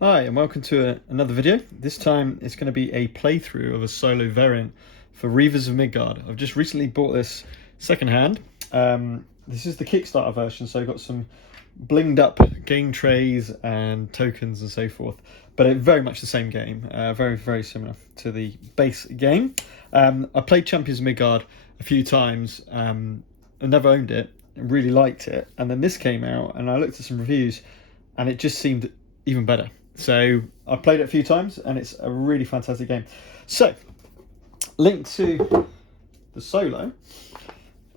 Hi and welcome to another video. This time it's going to be a playthrough of a solo variant for Reavers of Midgard. I've just recently bought this secondhand. This is the Kickstarter version, so I've got some blinged up game trays and tokens and so forth, but it's very much the same game, very similar to the base game. I played Champions of Midgard a few times. I never owned it and really liked it, and then this came out and I looked at some reviews and it just seemed even better. So I've played it a few times and it's a really fantastic game. So, link to the solo, I'm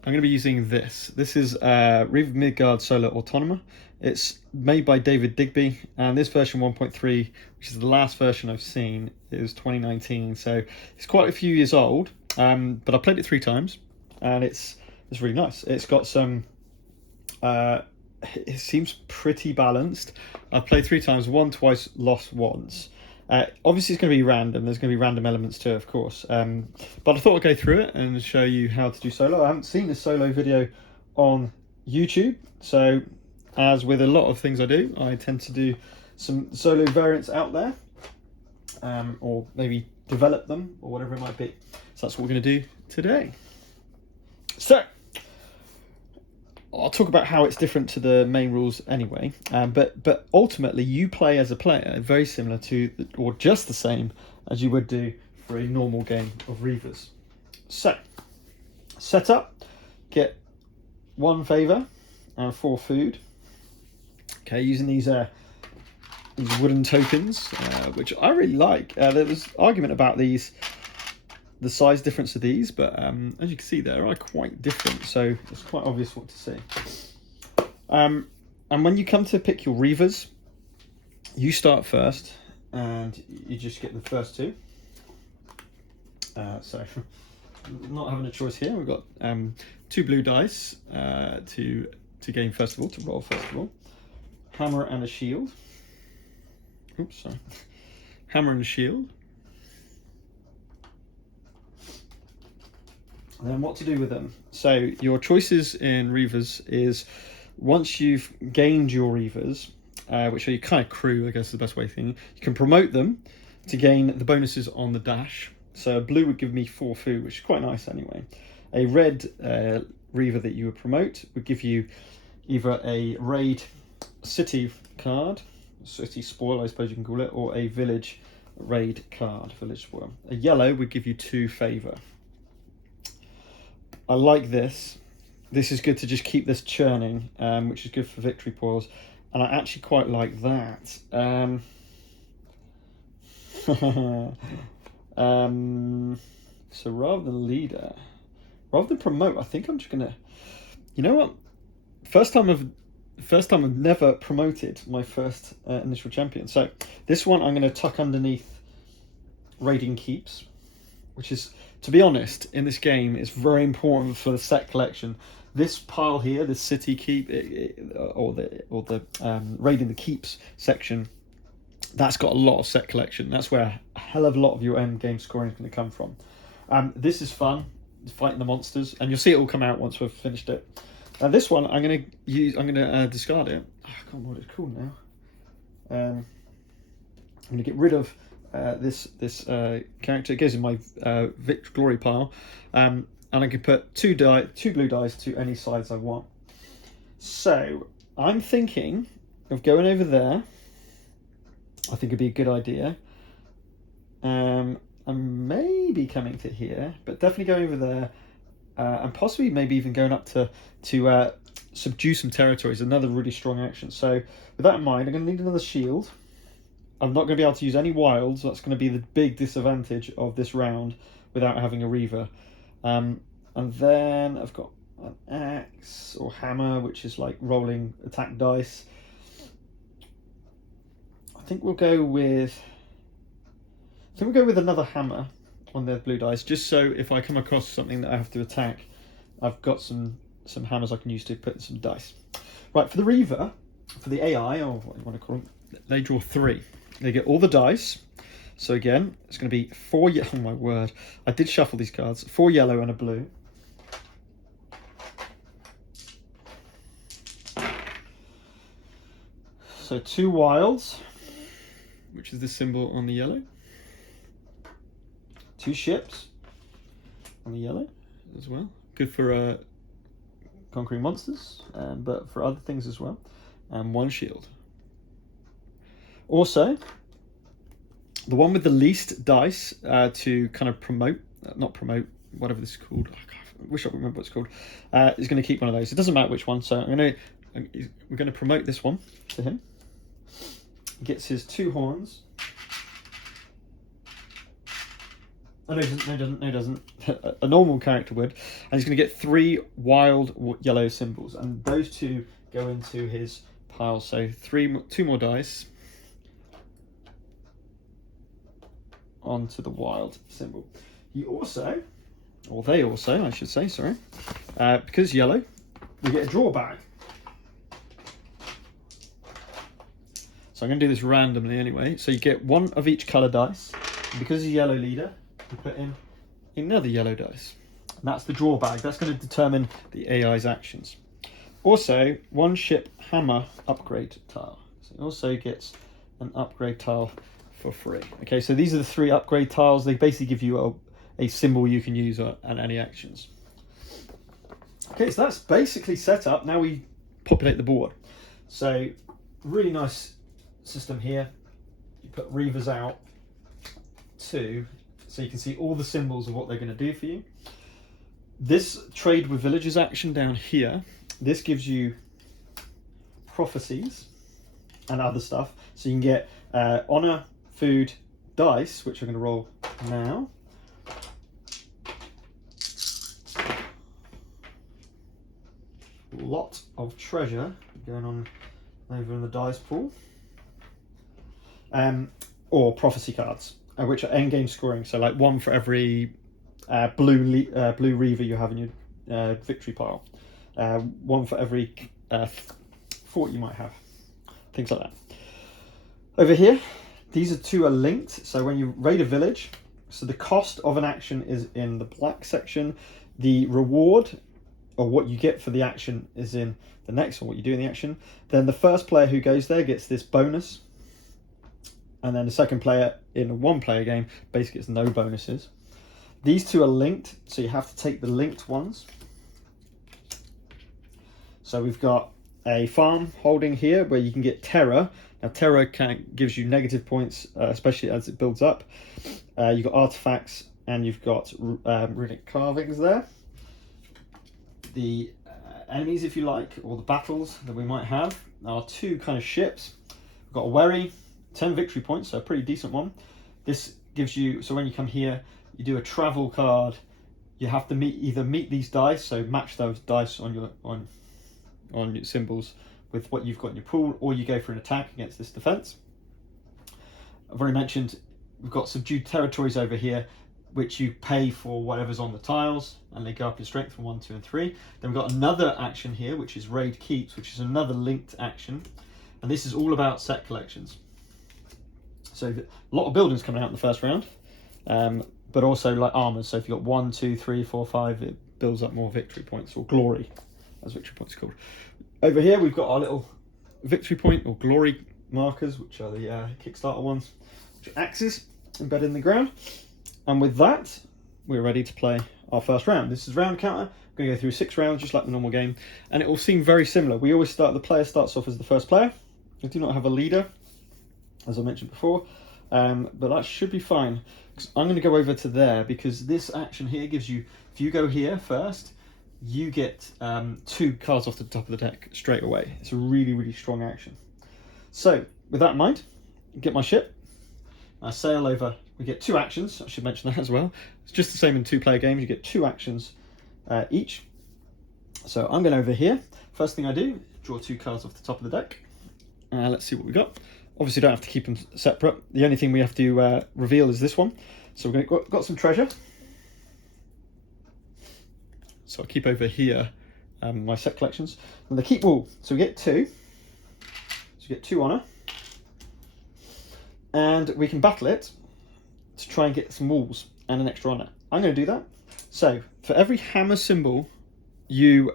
going to be using this. This is Reavers of Midgard Solo Autonoma. It's made by David Digby, and this version 1.3, which is the last version I've seen, is 2019. So it's quite a few years old, but I played it 3 times and it's really nice. It's got some... it seems pretty balanced. I've played 3 times, won twice, lost once. Obviously it's going to be random, there's going to be random elements too, of course, but I thought I'd go through it and show you how to do solo. I haven't seen a solo video on YouTube, so as with a lot of things I do, I tend to do some solo variants out there, or maybe develop them, or whatever it might be. So that's what we're going to do today. So I'll talk about how it's different to the main rules anyway, but ultimately you play as a player very similar to, or just the same as you would do for a normal game of Reavers. So, set up, get 1 favour and 4 food. Okay, using these wooden tokens, which I really like. There was argument about these, the size difference of these, but as you can see, they are quite different, so it's quite obvious what to see. And when you come to pick your Reavers, you start first, and you just get the first 2. So, not having a choice here, we've got 2 blue dice to gain first of all, to roll first of all. Hammer and a shield. Oops, sorry. Hammer and a shield. And then what to do with them. So your choices in Reavers is, once you've gained your Reavers, which are your kind of crew, I guess is the best way of thinking, you can promote them to gain the bonuses on the dash. So blue would give me 4 food, which is quite nice anyway. A red Reaver that you would promote would give you either a raid city card, city spoil I suppose you can call it, or a village raid card, village spoil. A yellow would give you 2 favour. I like this. This is good to just keep this churning, which is good for victory poils. And I actually quite like that. So rather than leader, rather than promote, I think I'm just gonna, you know what? First time I've never promoted my first initial champion. So this one I'm gonna tuck underneath raiding keeps, which is, to be honest, in this game, it's very important for the set collection. This pile here, this city keep, or the raiding the keeps section, that's got a lot of set collection. That's where a hell of a lot of your end game scoring is going to come from. This is fun, fighting the monsters, and you'll see it all come out once we've finished it. This one I'm going to discard it. Oh, I can't remember what it's called now. I'm going to get rid of this character. It goes in my victory glory pile, and I can put 2 blue dice to any sides I want. So I'm thinking of going over there. I think it'd be a good idea. And maybe coming to here, but definitely going over there, and possibly maybe even going up to subdue some territories. Another really strong action. So with that in mind, I'm going to need another shield. I'm not going to be able to use any wilds. That's going to be the big disadvantage of this round without having a Reaver. And then I've got an axe or hammer, which is like rolling attack dice. I think we'll go with another hammer on the blue dice, just so if I come across something that I have to attack, I've got some hammers I can use to put in some dice. Right, for the Reaver, for the AI, or what you want to call them, they draw 3. They get all the dice. So again, it's going to be 4 oh my word, I did shuffle these cards. 4 yellow and a blue. So 2 wilds. which is this symbol on the yellow. 2 ships on the yellow as well. Good for conquering monsters, but for other things as well. And 1 shield. Also, the one with the least dice to kind of promote, not promote, whatever this is called. I wish I remember what it's called. Is going to keep one of those. It doesn't matter which one. So we're going to promote this one to him. He gets his 2 horns. Oh, no, he doesn't. A normal character would. And he's going to get 3 wild yellow symbols. And those 2 go into his pile. So 2 more dice onto the wild symbol. He also, or they also, I should say, sorry, because yellow, we get a draw bag. So I'm going to do this randomly anyway. So you get 1 of each colour dice. And because he's a yellow leader, you put in another yellow dice. And that's the draw bag. That's going to determine the AI's actions. Also, 1 ship hammer upgrade tile. So he also gets an upgrade tile for free. Okay, so these are the 3 upgrade tiles. They basically give you a symbol you can use and any actions. Okay, so that's basically set up. Now we populate the board. So really nice system here. You put Reavers out 2, so you can see all the symbols of what they're going to do for you. This trade with villagers action down here, this gives you prophecies and other stuff. So you can get honor, food, dice, which I'm going to roll now. Lot of treasure going on over in the dice pool. Or prophecy cards, which are endgame scoring. So like 1 for every blue Reaver you have in your victory pile. 1 for every fort you might have. Things like that. Over here, these 2 are linked. So when you raid a village, so the cost of an action is in the black section. The reward, or what you get for the action, is in the next, or what you do in the action. Then the first player who goes there gets this bonus. And then the second player in a 1-player game basically gets no bonuses. These 2 are linked, so you have to take the linked ones. So we've got a farm holding here where you can get terror. Now terror gives you negative points, especially as it builds up. You've got artifacts and you've got runic carvings there. The enemies, if you like, or the battles that we might have are 2 kind of ships. We've got a wherry, 10 victory points, so a pretty decent one. This gives you, so when you come here, you do a travel card. You have to either meet these dice, so match those dice on your symbols with what you've got in your pool, or you go for an attack against this defense. I've already mentioned we've got subdued territories over here, which you pay for whatever's on the tiles, and they go up in strength from 1, 2, and 3. Then we've got another action here, which is raid keeps, which is another linked action, and this is all about set collections. So a lot of buildings coming out in the first round, but also like armors. So if you've got 1, 2, 3, 4, 5, it builds up more victory points, or glory, as victory points are called. Over here we've got our little victory point or glory markers, which are the Kickstarter ones, which are axes embedded in the ground. And with that, we're ready to play our first round. This is round counter. I'm going to go through 6 rounds, just like the normal game, and it will seem very similar. We always the player starts off as the first player. I do not have a leader, as I mentioned before, but that should be fine. I'm going to go over to there because this action here gives you, if you go here first, you get 2 cards off the top of the deck straight away. It's a really, really strong action. So with that in mind, get my ship. I sail over. We get 2 actions. I should mention that as well. It's just the same in 2-player games. You get 2 actions each. So I'm going over here. First thing I do, draw 2 cards off the top of the deck. Let's see what we got. Obviously, don't have to keep them separate. The only thing we have to reveal is this one. So we've got some treasure. So I'll keep over here my set collections. And the keep wall. So we get 2. So we get 2 honor. And we can battle it to try and get some walls and an extra honor. I'm going to do that. So for every hammer symbol you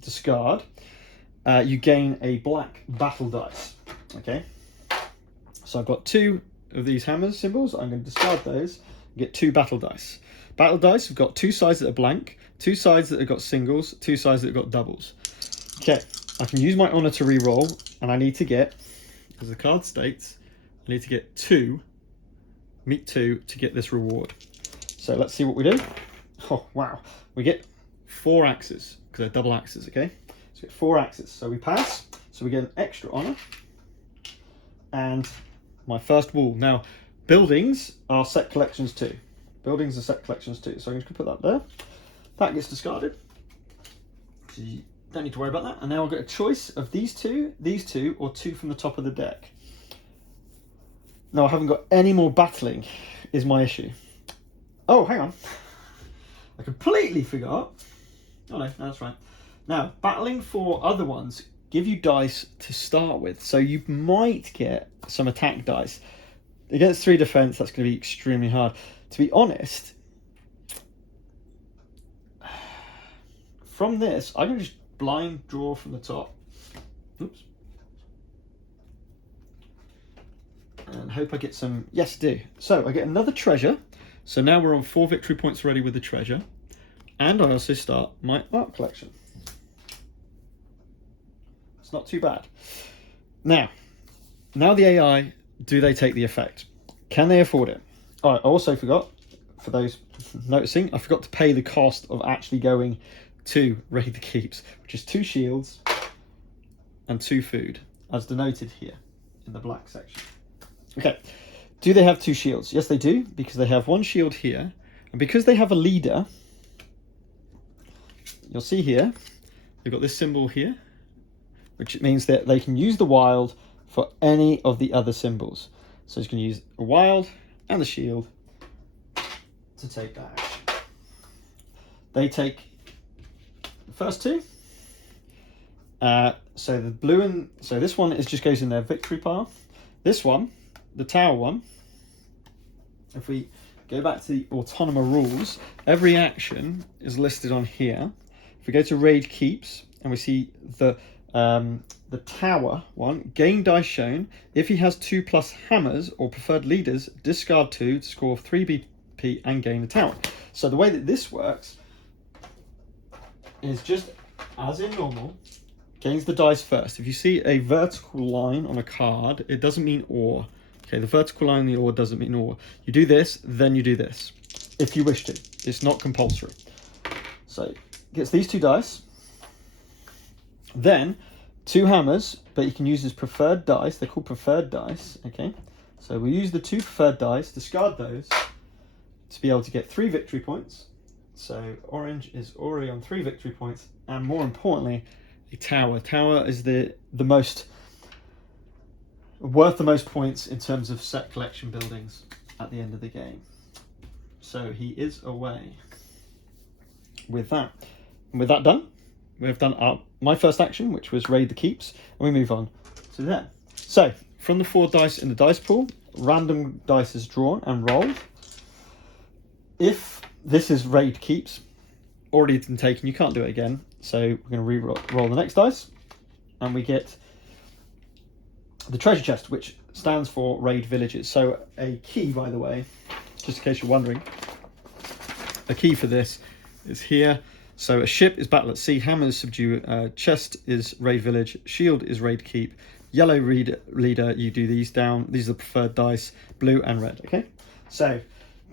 discard, you gain a black battle dice. Okay. So I've got 2 of these hammers symbols. I'm going to discard those and get 2 battle dice. Battle dice have got 2 sides that are blank, 2 sides that have got singles, 2 sides that have got doubles. Okay, I can use my honor to re-roll, and I need to get, as the card states, I need to get 2, meet 2 to get this reward. So let's see what we do. Oh, wow. We get 4 axes, because they're double axes, okay? So we get 4 axes. So we pass, so we get an extra honor. And my first wall. Now, buildings are set collections too. Buildings are set collections too. So I'm just going to put that there. That gets discarded. So you don't need to worry about that. And now I've got a choice of these two, or 2 from the top of the deck. No, I haven't got any more battling, is my issue. Oh, hang on. I completely forgot. Oh no, that's right. Now, battling for other ones give you dice to start with. So you might get some attack dice. Against 3 defense, that's going to be extremely hard. To be honest, from this, I can just blind draw from the top. Oops. And hope I get some. Yes, I do. So I get another treasure. So now we're on 4 victory points already with the treasure. And I also start my art collection. It's not too bad. Now the AI, do they take the effect? Can they afford it? Oh, I also forgot, for those noticing, I forgot to pay the cost of actually going to raid the keeps, which is 2 shields and 2 food, as denoted here in the black section. Okay, do they have 2 shields? Yes, they do, because they have 1 shield here, and because they have a leader, you'll see here, they've got this symbol here, which means that they can use the wild for any of the other symbols. So it's going to use a wild and the shield to take that action. They take the first 2. So the blue and so this one is just goes in their victory pile. This one, the tower one, if we go back to the autonomous rules, every action is listed on here. If we go to raid keeps and we see the tower one, gain dice shown. If he has 2+ hammers or preferred leaders, discard 2 to score 3 BP and gain the tower. So the way that this works is just as in normal, gains the dice first. If you see a vertical line on a card, it doesn't mean or. Okay, the vertical line on the or doesn't mean or. You do this, then you do this, if you wish to. It's not compulsory. So gets these 2 dice. Then 2 hammers, but you can use his preferred dice. They're called preferred dice. Okay, so we use the 2 preferred dice, discard those to be able to get 3 victory points. So orange is already on 3 victory points, and more importantly, a tower. Tower is the most worth the most points in terms of set collection buildings at the end of the game. So he is away with that. And with that done, we've done my first action, which was raid the keeps, and we move on to them. So from the 4 dice in the dice pool, random dice is drawn and rolled. If this is raid keeps, already been taken, you can't do it again. So we're going to re-roll the next dice, and we get the treasure chest, which stands for raid villages. So a key, by the way, just in case you're wondering, a key for this is here. So a ship is battle at sea, hammer is subdue, chest is raid village, shield is raid keep, yellow leader, you do these down, these are the preferred dice, blue and red, okay? So,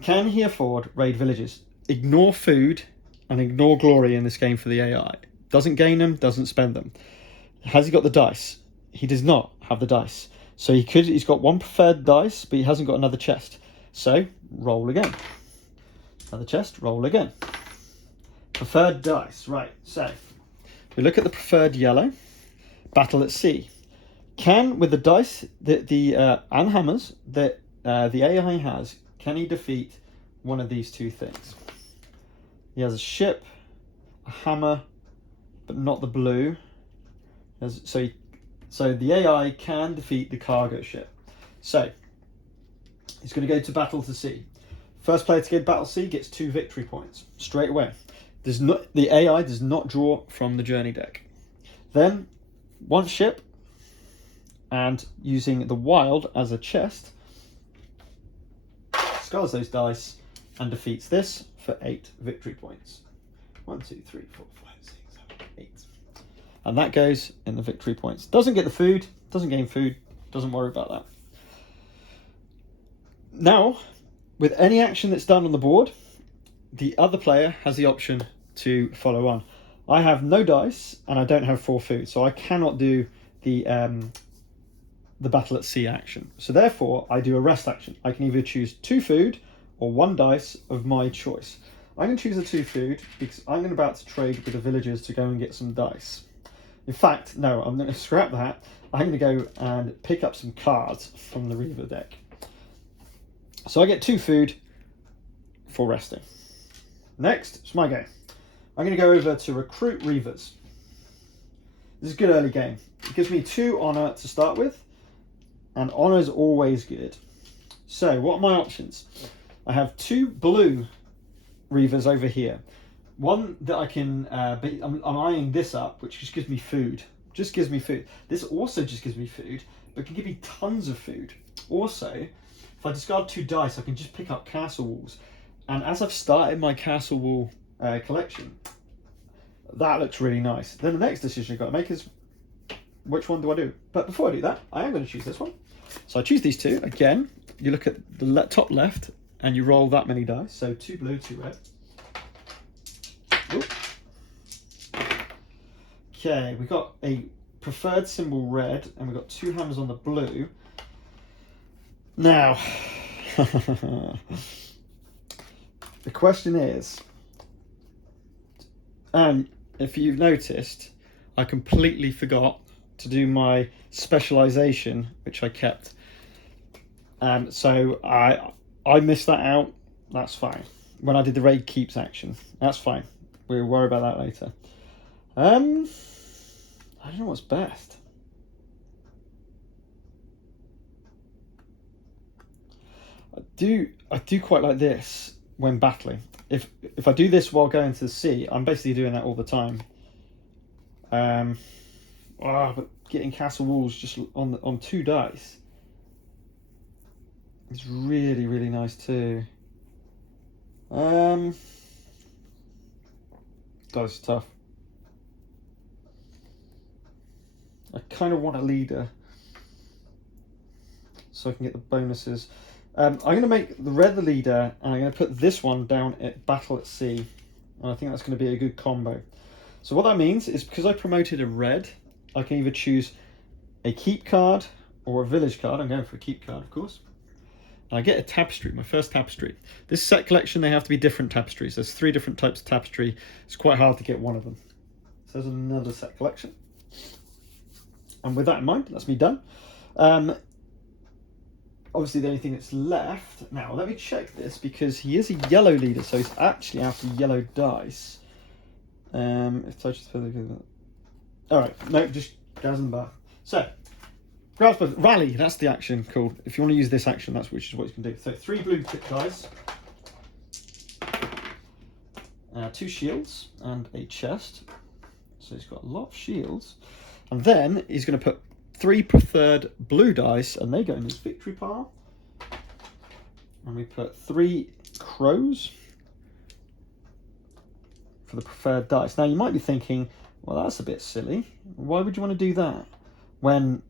can he afford raid villages? Ignore food and ignore glory in this game for the AI. Doesn't gain them, doesn't spend them. Has he got the dice? He does not have the dice. So he's got 1 preferred dice, but he hasn't got another chest. So, roll again. Another chest, roll again. Preferred dice, right, so we look at the preferred yellow, battle at sea. Can, with the dice and hammers that the AI has, can he defeat one of these 2 things? He has a ship, a hammer, but not the blue. So the AI can defeat the cargo ship. So he's going to go to battle to sea. First player to get battle sea gets 2 victory points straight away. The AI does not draw from the journey deck. Then, 1 ship, and using the wild as a chest, scars those dice and defeats this for 8 victory points. 1, 2, 3, 4, 5, 6, 7, 8. And that goes in the victory points. Doesn't get the food, doesn't gain food, doesn't worry about that. Now, with any action that's done on the board, the other player has the option to follow on. I have no dice and I don't have 4 food, so I cannot do the battle at sea action. So therefore, I do a rest action. I can either choose 2 food or 1 dice of my choice. I'm going to choose the 2 food because I'm about to trade with the villagers to go and get some dice. In fact, no, I'm going to scrap that. I'm going to go and pick up some cards from the Reaver deck. So I get 2 food for resting. Next, it's my game. I'm going to go over to recruit Reavers. This is a good early game. It gives me 2 honor to start with, and honor is always good. So what are my options? I have 2 blue Reavers over here. One that I can, I'm eyeing this up, which just gives me food. Just gives me food. This also just gives me food, but can give me tons of food. Also, if I discard 2 dice, I can just pick up castle walls. And as I've started my castle wall collection, that looks really nice. Then the next decision I've got to make is, which one do I do? But before I do that, I am going to choose this one. So I choose these 2. Again, you look at the top left and you roll that many dice. So 2 blue, 2 red. Ooh. Okay, we've got a preferred symbol red and we've got 2 hammers on the blue. Now, the question is, and if you've noticed, I completely forgot to do my specialization, which I kept. So I missed that out. That's fine. When I did the raid keeps action, that's fine. We'll worry about that later. I don't know what's best. I do quite like this when battling. If I do this while going to the sea, I'm basically doing that all the time. But getting castle walls just on 2 dice is really, really nice too. God, it's tough. I kind of want a leader so I can get the bonuses. I'm going to make the red the leader, and I'm going to put this one down at battle at sea. And I think that's going to be a good combo. So what that means is, because I promoted a red, I can either choose a keep card or a village card. I'm going for a keep card, of course. And I get a tapestry, my first tapestry. This set collection, they have to be different tapestries. There's 3 different types of tapestry. It's quite hard to get one of them. So there's another set collection. And with that in mind, that's me done. Obviously, the only thing that's left... Now, let me check this, because he is a yellow leader, so he's actually after yellow dice. If touches further... Alright, no, just goes in the bar. So, rally, that's the action called. If you want to use this action, that's which is what you can do. So 3 blue tick dice, 2 shields, and a chest. So he's got a lot of shields. And then he's going to put 3 preferred blue dice, and they go in his victory pile. And we put 3 crows for the preferred dice. Now you might be thinking, well, that's a bit silly. Why would you want to do that when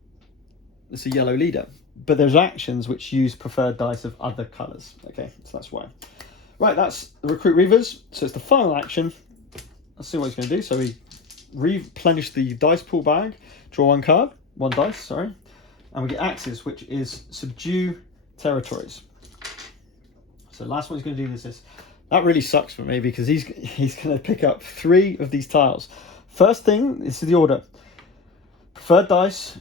it's a yellow leader? But there's actions which use preferred dice of other colours. Okay, so that's why. Right, that's the recruit Reavers. So it's the final action. Let's see what he's going to do. So we replenish the dice pool bag, draw 1 dice, sorry, and we get axes, which is subdue territories. So the last one he's going to do is this. That really sucks for me, because he's going to pick up 3 of these tiles. First thing, this is the order. Preferred dice,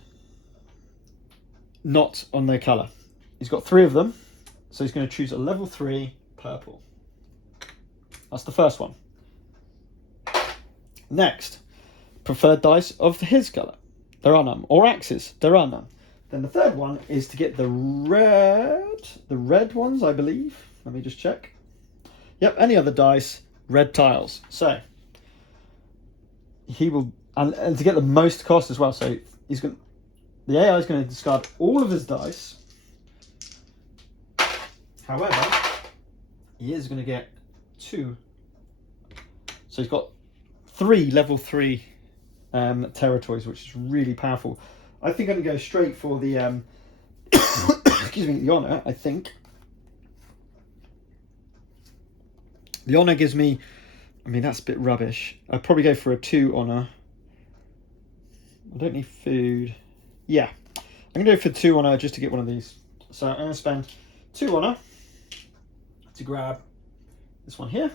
not on their colour. He's got 3 of them, so he's going to choose a level 3 purple. That's the first one. Next, preferred dice of his colour. There are none. Or axes. There are none. Then the third one is to get the red ones, I believe. Let me just check. Yep, any other dice, red tiles. So he will, and to get the most cost as well. So he's going. the AI is going to discard all of his dice. However, he is going to get 2. So he's got 3 level 3 territories, which is really powerful. I think I'm going to go straight for the excuse me, the honor. I think the honor gives me. I mean, that's a bit rubbish. I'd probably go for a 2 honor. I don't need food. Yeah, I'm gonna go for 2 honor just to get one of these. So I'm gonna spend 2 honor to grab this one here.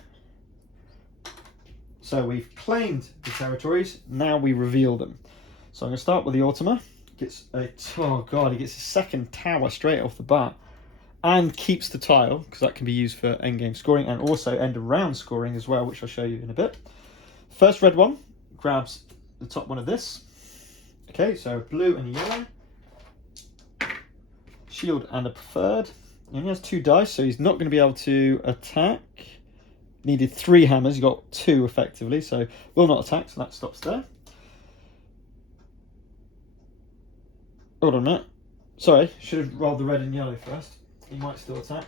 So we've claimed the territories. Now we reveal them. So I'm gonna start with the Ultima. Gets a he gets a second tower straight off the bat, and keeps the tile because that can be used for end game scoring and also end of round scoring as well, which I'll show you in a bit. First red one grabs the top one of this. Okay, so blue and a yellow. Shield and a preferred. He only has 2 dice, so he's not going to be able to attack. Needed 3 hammers, he got 2 effectively, so will not attack, so that stops there. Hold on a minute. Sorry, should have rolled the red and yellow first. He might still attack.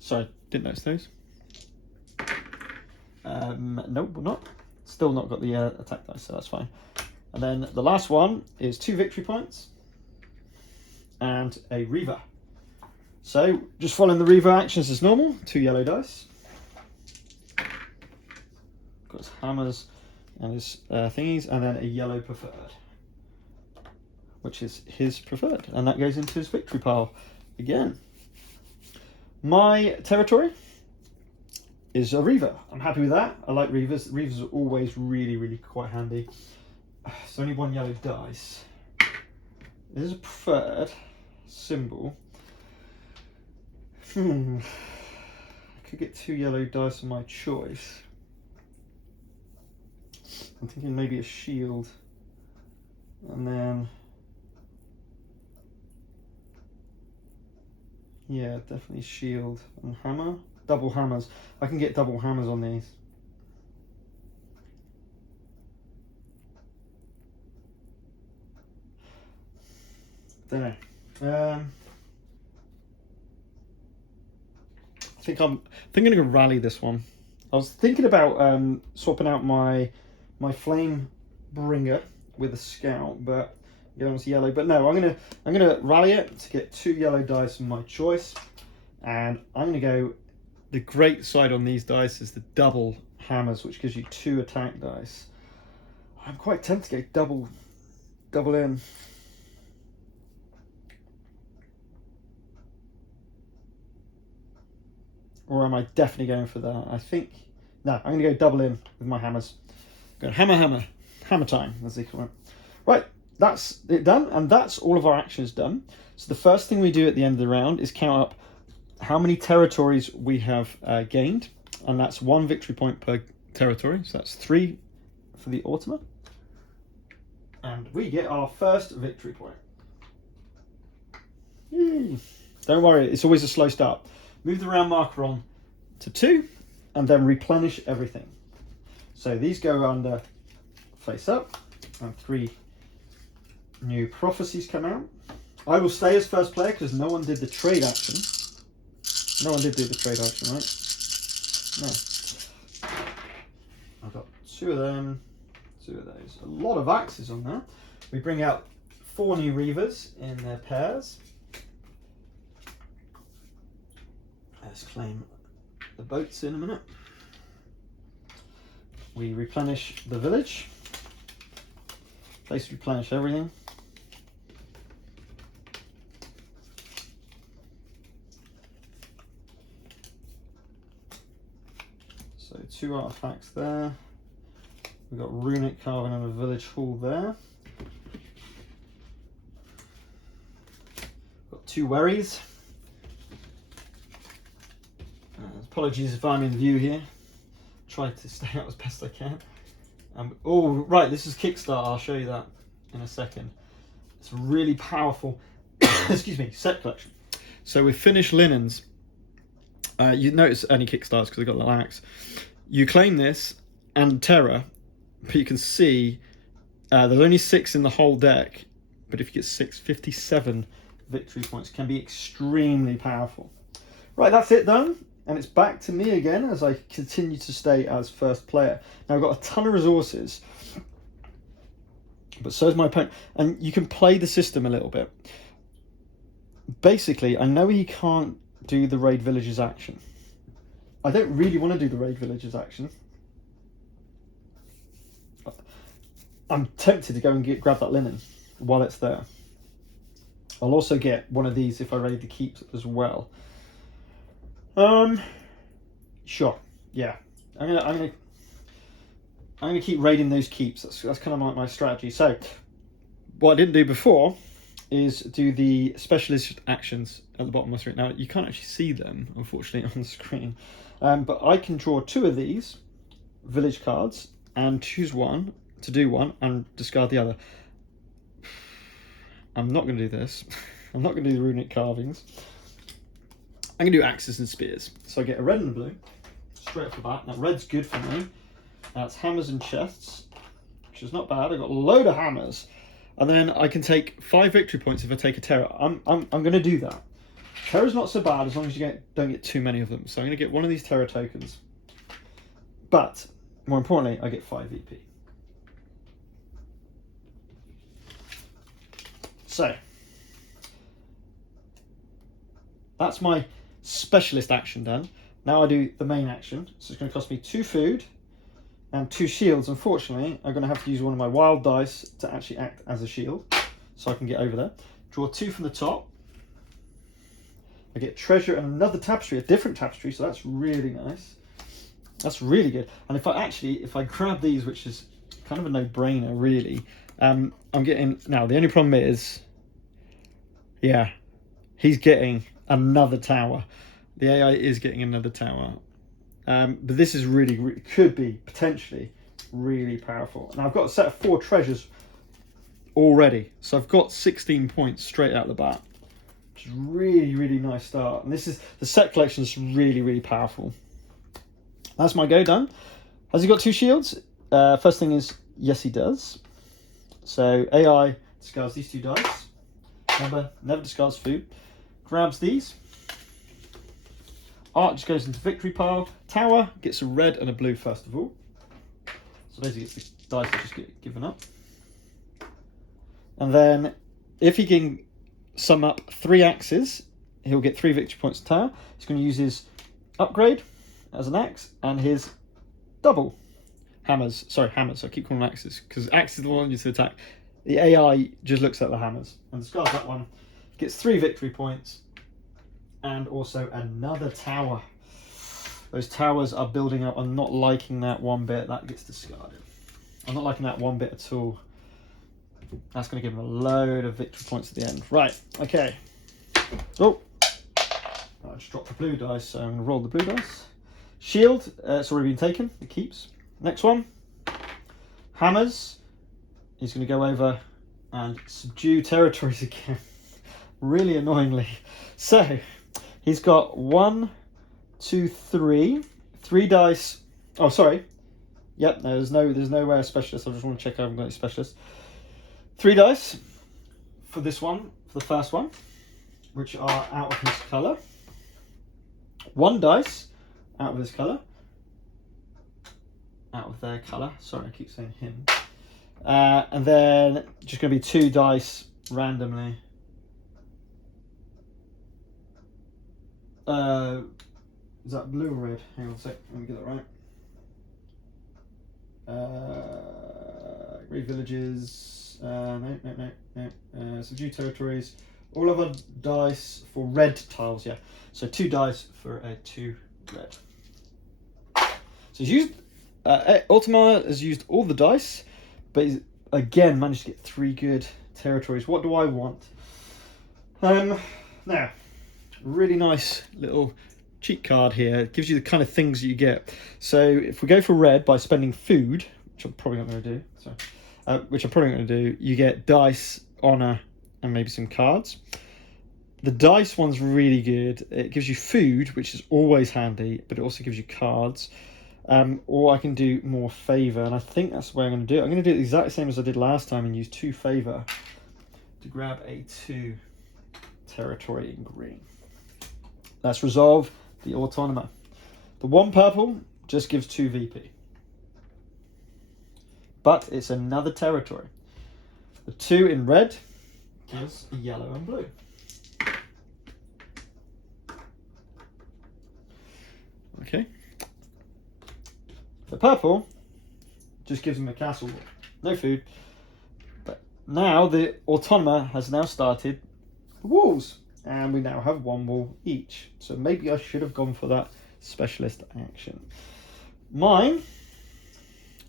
Sorry, didn't notice those. Nope, we're not. Still not got the attack dice, so that's fine. And then the last one is 2 victory points and a Reaver. So just following the Reaver actions as normal. 2 yellow dice. Got his hammers and his thingies, and then a yellow preferred, which is his preferred, and that goes into his victory pile again. My territory is a Reaver. I'm happy with that. I like Reavers. Reavers are always really, really quite handy. It's only 1 yellow dice. This is a preferred symbol. I could get 2 yellow dice of my choice. I'm thinking maybe a shield, and then yeah, definitely shield and hammer. Double hammers. I can get double hammers on these. Don't know. I think I'm gonna rally this one. I was thinking about swapping out my flame bringer with a scout, but going to yellow. But no, I'm gonna rally it to get 2 yellow dice of my choice, and I'm gonna go. The great side on these dice is the double hammers, which gives you 2 attack dice. I'm quite tempted to go double in. Or am I definitely going for that? I think no. I'm gonna go double in with my hammers. Go hammer time, as they call it. Right. That's it done, and that's all of our actions done. So the first thing we do at the end of the round is count up how many territories we have gained, and that's 1 victory point per territory. So that's 3 for the Ultima, and we get our first victory point. Yay. Don't worry, it's always a slow start. Move the round marker on to 2, and then replenish everything. So these go under face up, and 3 new prophecies come out. I will stay as first player because no one did the trade action. No one did do the trade action, right? No. I've got 2 of them, 2 of those. A lot of axes on there. We bring out 4 new Reavers in their pairs. Let's claim the boats in a minute. We replenish the village. Place replenish everything. So 2 artifacts there. We've got runic carving on a village hall there. Got 2 wherries. Apologies if I'm in view here. Try to stay out as best I can. Oh, right, this is Kickstarter. I'll show you that in a second. It's a really powerful excuse me, set collection. So with finished linens, you notice only Kickstarters because I got the axe. You claim this and Terra, but you can see there's only 6 in the whole deck, but if you get 57 victory points. Can be extremely powerful. Right, that's it done. And it's back to me again as I continue to stay as first player. Now I've got a ton of resources, but so is my opponent. And you can play the system a little bit. Basically, I know he can't do the raid villages action. I don't really want to do the raid villages action. I'm tempted to go and grab that linen while it's there. I'll also get one of these if I raid the keeps as well. Sure, yeah. I'm gonna keep raiding those keeps. That's kind of my strategy. So, what I didn't do before is do the specialist actions at the bottom of my screen. Now you can't actually see them, unfortunately, on the screen, but I can draw 2 of these village cards and choose one to do one and discard the other. I'm not going to do this. I'm not going to do the runic carvings. I'm going to do axes and spears. So I get a red and a blue, straight off the bat. Now red's good for me. That's hammers and chests, which is not bad. I've got a load of hammers. And then I can take 5 victory points if I take a terror. I'm going to do that. Terror's not so bad as long as you don't get too many of them. So I'm going to get one of these terror tokens. But, more importantly, I get 5 VP. So, that's my specialist action done. Now I do the main action. So it's going to cost me 2 food and 2 shields. Unfortunately, I'm going to have to use one of my wild dice to actually act as a shield, so I can get over there. Draw 2 from the top. I get treasure and another tapestry, a different tapestry, so that's really nice. That's really good. And if I grab these, which is kind of a no-brainer, really, I'm getting... Now, the only problem is, yeah, he's getting another tower. The AI is getting another tower. But this is really, could be, potentially, really powerful. And I've got a set of 4 treasures already. So I've got 16 points straight out the bat. Which is really, really nice start. And this is, the set collection is really, really powerful. That's my go done. Has he got 2 shields? First thing is, yes he does. So AI discards these 2 dice. Remember, never discards food. Grabs these. Art just goes into victory pile. Tower gets a red and a blue first of all. So basically it's the dice that just get given up. And then if he can sum up 3 axes, he'll get 3 victory points to tower. He's going to use his upgrade as an axe and his double hammers. Sorry, hammers. I keep calling them axes because axe is the one used to attack. The AI just looks at the hammers and discards that one. Gets 3 victory points and also another tower. Those towers are building up. I'm not liking that one bit. That gets discarded. I'm not liking that one bit at all. That's going to give him a load of victory points at the end. Right, okay. Oh, I just dropped the blue dice, so I'm going to roll the blue dice. Shield, it's already been taken. It keeps. Next one. Hammers. He's going to go over and subdue territories again. Really annoyingly. So, he's got 1, 2, 3. 3 dice. Oh, sorry. Yep, no, there's no way a specialist. I just want to check I haven't got any specialists. 3 dice for this one, for the first one, which are out of his colour. 1 dice out of his colour. Out of their colour. Sorry, I keep saying him. And then just going to be 2 dice randomly. Is that blue or red? Hang on a sec, let me get that right. Raid villages. No. Subdue territories. All of our dice for red tiles, yeah. So 2 dice for a 2 red. So he's used. Ultima has used all the dice, but he's again managed to get 3 good territories. What do I want? Now, really nice little cheat card here. It gives you the kind of things that you get. So if we go for red by spending food, which I'm probably not going to do, you get dice, honor, and maybe some cards. The dice one's really good. It gives you food, which is always handy, but it also gives you cards. Or I can do more favour, and I think that's the way I'm going to do it. I'm going to do it the exact same as I did last time and use 2 favour to grab a 2 territory in green. Let's resolve the autonomer. The 1 purple just gives 2 VP. But it's another territory. The 2 in red gives yellow and blue. Okay. The purple just gives them a castle wall. No food. But now the autonomer has now started the walls. And we now have 1 wall each. So maybe I should have gone for that specialist action. Mine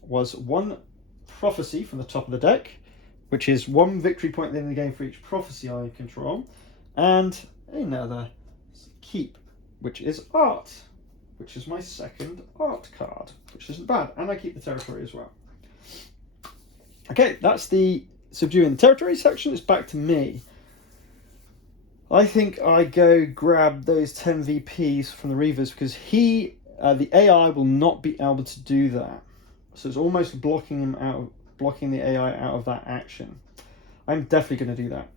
was 1 prophecy from the top of the deck, which is 1 victory point at the end of the game for each prophecy I control, and another keep, which is art, which is my 2nd art card, which isn't bad, and I keep the territory as well. Okay, that's the subduing the territory section. It's back to me. I think I go grab those 10 VPs from the Reavers because the AI will not be able to do that. So it's almost blocking the AI out of that action. I'm definitely going to do that.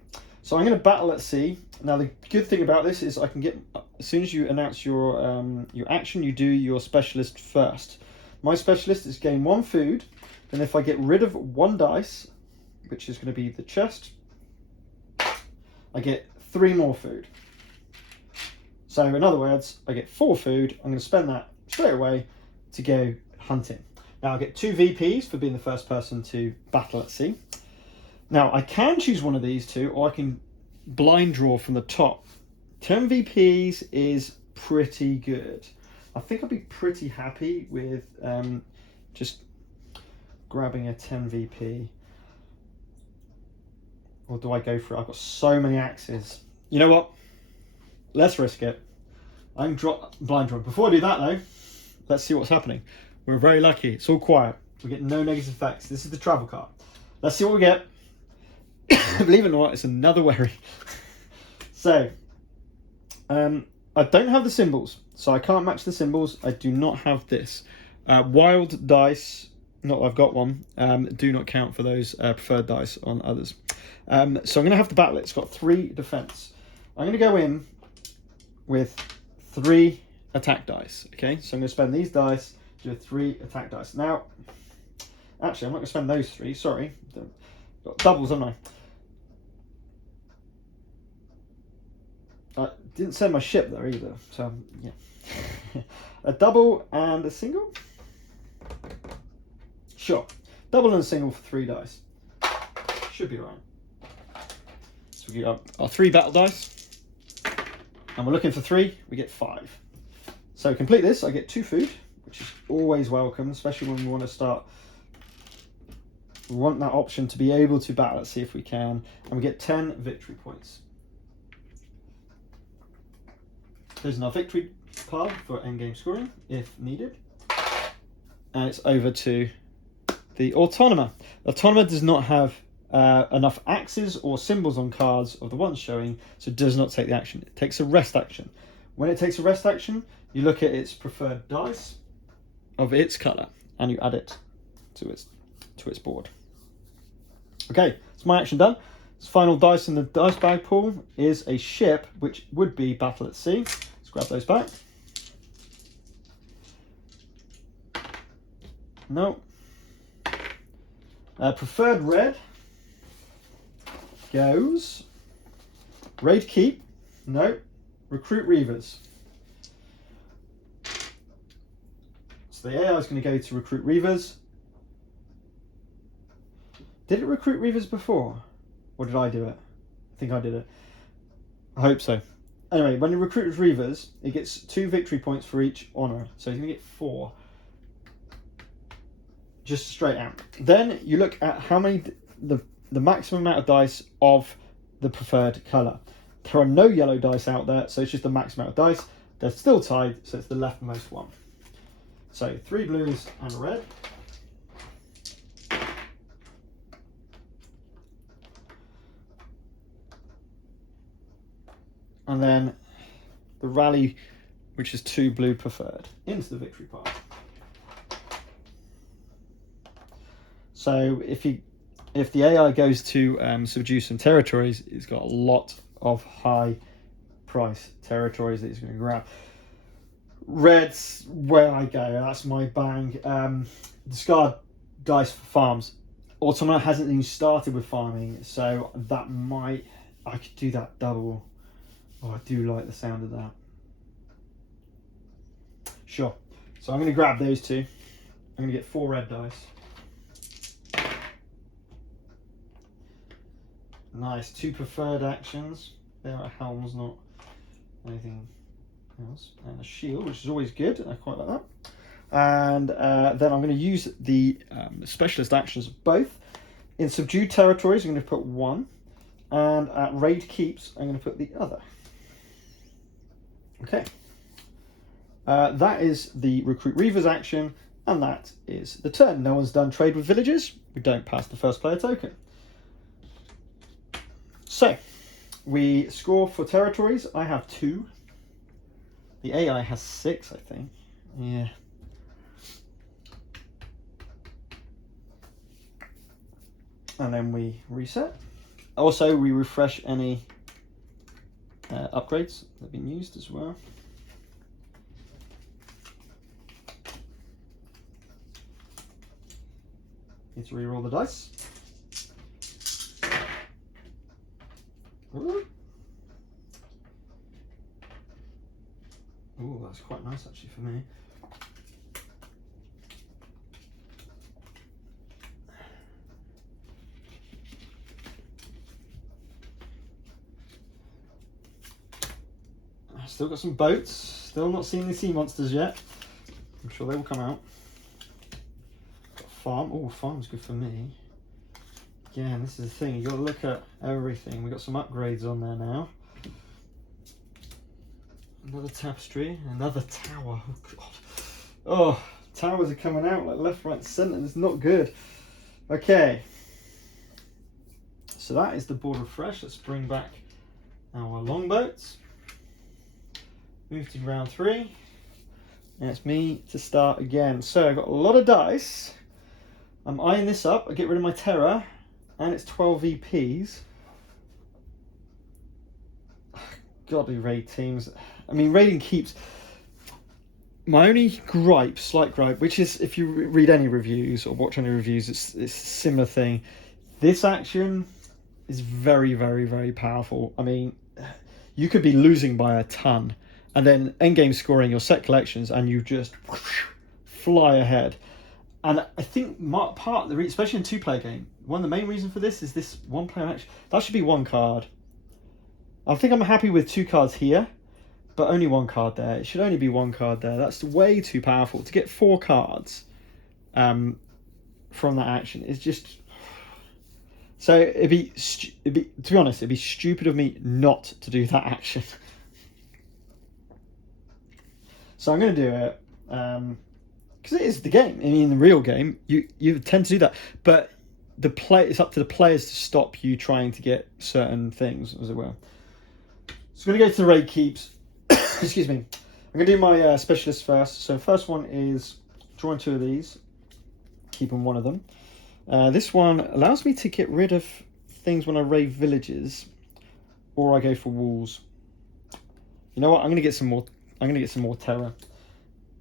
So I'm going to battle at sea. Now the good thing about this is I can get, as soon as you announce your action, you do your specialist first. My specialist is gain 1 food, and if I get rid of 1 dice, which is going to be the chest, I get 3 more food. So in other words, I get 4 food. I'm going to spend that straight away to go hunting. Now I get 2 VPs for being the first person to battle at sea. Now I can choose one of these 2, or I can blind draw from the top. 10 VPs is pretty good. I think I'd be pretty happy with just grabbing a 10 VP. Or do I go for it? I've got so many axes. You know what? Let's risk it. I'm blind drawing. Before I do that though, let's see what's happening. We're very lucky. It's all quiet. We get no negative effects. This is the travel card. Let's see what we get. Believe it or not, it's another wary. So, I don't have the symbols, so I can't match the symbols. I do not have this. Wild dice, not that I've got one, do not count for those preferred dice on others. So I'm going to have to battle it. It's got 3 defense. I'm going to go in with 3 attack dice. Okay, so I'm going to spend these dice to do 3 attack dice. Now, actually, I'm not going to spend those 3. Sorry, got doubles, haven't I? I didn't send my ship there either. So yeah, a double and a single. Sure, double and a single for 3 dice. Should be right. So we get our 3 battle dice, and we're looking for 3. We get 5. So to complete this, I get 2 food, which is always welcome, especially when we want to start. We want that option to be able to battle at sea if we can, and we get 10 victory points. There's our victory pile for endgame scoring if needed, and it's over to the autonomer. The autonomer does not have enough axes or symbols on cards of the ones showing, so it does not take the action. It takes a rest action. When it takes a rest action, you look at its preferred dice of its colour and you add it to its board. Okay, that's my action done. This final dice in the dice bag pool is a ship, which would be battle at sea. Let's grab those back. No. Preferred red goes Raid Keep. No. Recruit Reavers. So the AI is going to go to recruit Reavers. Did it recruit Reavers before? Or did I do it? I think I did it. I hope so. Anyway, when it recruits Reavers, it gets 2 victory points for each honour. So he's going to get 4. Just straight out. Then you look at how many, the maximum amount of dice of the preferred colour. There are no yellow dice out there, so it's just the max amount of dice. They're still tied, so it's the leftmost one. So 3 blues and a red. And then the rally, which is 2 blue preferred, into the victory pile. So if you if the AI goes to subdue some territories, it's got a lot of high price territories that it's going to grab. Red's where I go. That's my bang. Discard dice for farms. Automata hasn't even started with farming, so that might... I could do that double. Oh, I do like the sound of that. Sure. So I'm going to grab those two. I'm going to get 4 red dice. Nice. 2 preferred actions. There are helms, not anything else. And a shield, which is always good. I quite like that. And then I'm going to use the specialist actions of both. In subdued territories, I'm going to put 1. And at raid keeps, I'm going to put the other. Okay. That is the recruit Reavers action. And that is the turn. No one's done trade with villagers. We don't pass the first player token. So, we score for territories. I have 2. The AI has 6, I think. Yeah. And then we reset. Also, we refresh any upgrades that have been used as well. Need to reroll the dice. Ooh. Ooh, that's quite nice actually for me. Still got some boats. Still not seen the sea monsters yet. I'm sure they will come out. Got farm. Oh, farm's good for me. Again, this is the thing. You got to look at everything. We got some upgrades on there now. Another tapestry. Another tower. Oh god. Oh, towers are coming out like left, right, centre. It's not good. Okay. So that is the board refresh. Let's bring back our longboats. Move to round 3, and it's me to start again. So I've got a lot of dice. I'm eyeing this up. I get rid of my terror, and it's 12 VPs. Gotta be raid teams. I mean, raiding keeps. My only gripe, slight gripe, which is if you read any reviews or watch any reviews, it's a similar thing. This action is very, very, very powerful. I mean, you could be losing by a ton. And then endgame scoring your set collections, and you just fly ahead. And I think part of the especially in 2-player game, one of the main reasons for this is this 1-player action. That should be 1 card. I think I'm happy with 2 cards here, but only 1 card there. It should only be 1 card there. That's way too powerful. To get 4 cards from that action is just... So it'd be, to be honest, it'd be stupid of me not to do that action. So I'm going to do it because it is the game. I mean, in the real game, you tend to do that, but it's up to the players to stop you trying to get certain things, as it were. So I'm going to go to the raid keeps. Excuse me. I'm going to do my specialist first. So first one is drawing 2 of these, keeping 1 of them. This one allows me to get rid of things when I raid villages, or I go for walls. You know what? I'm going to get some more. I'm going to get some more terror.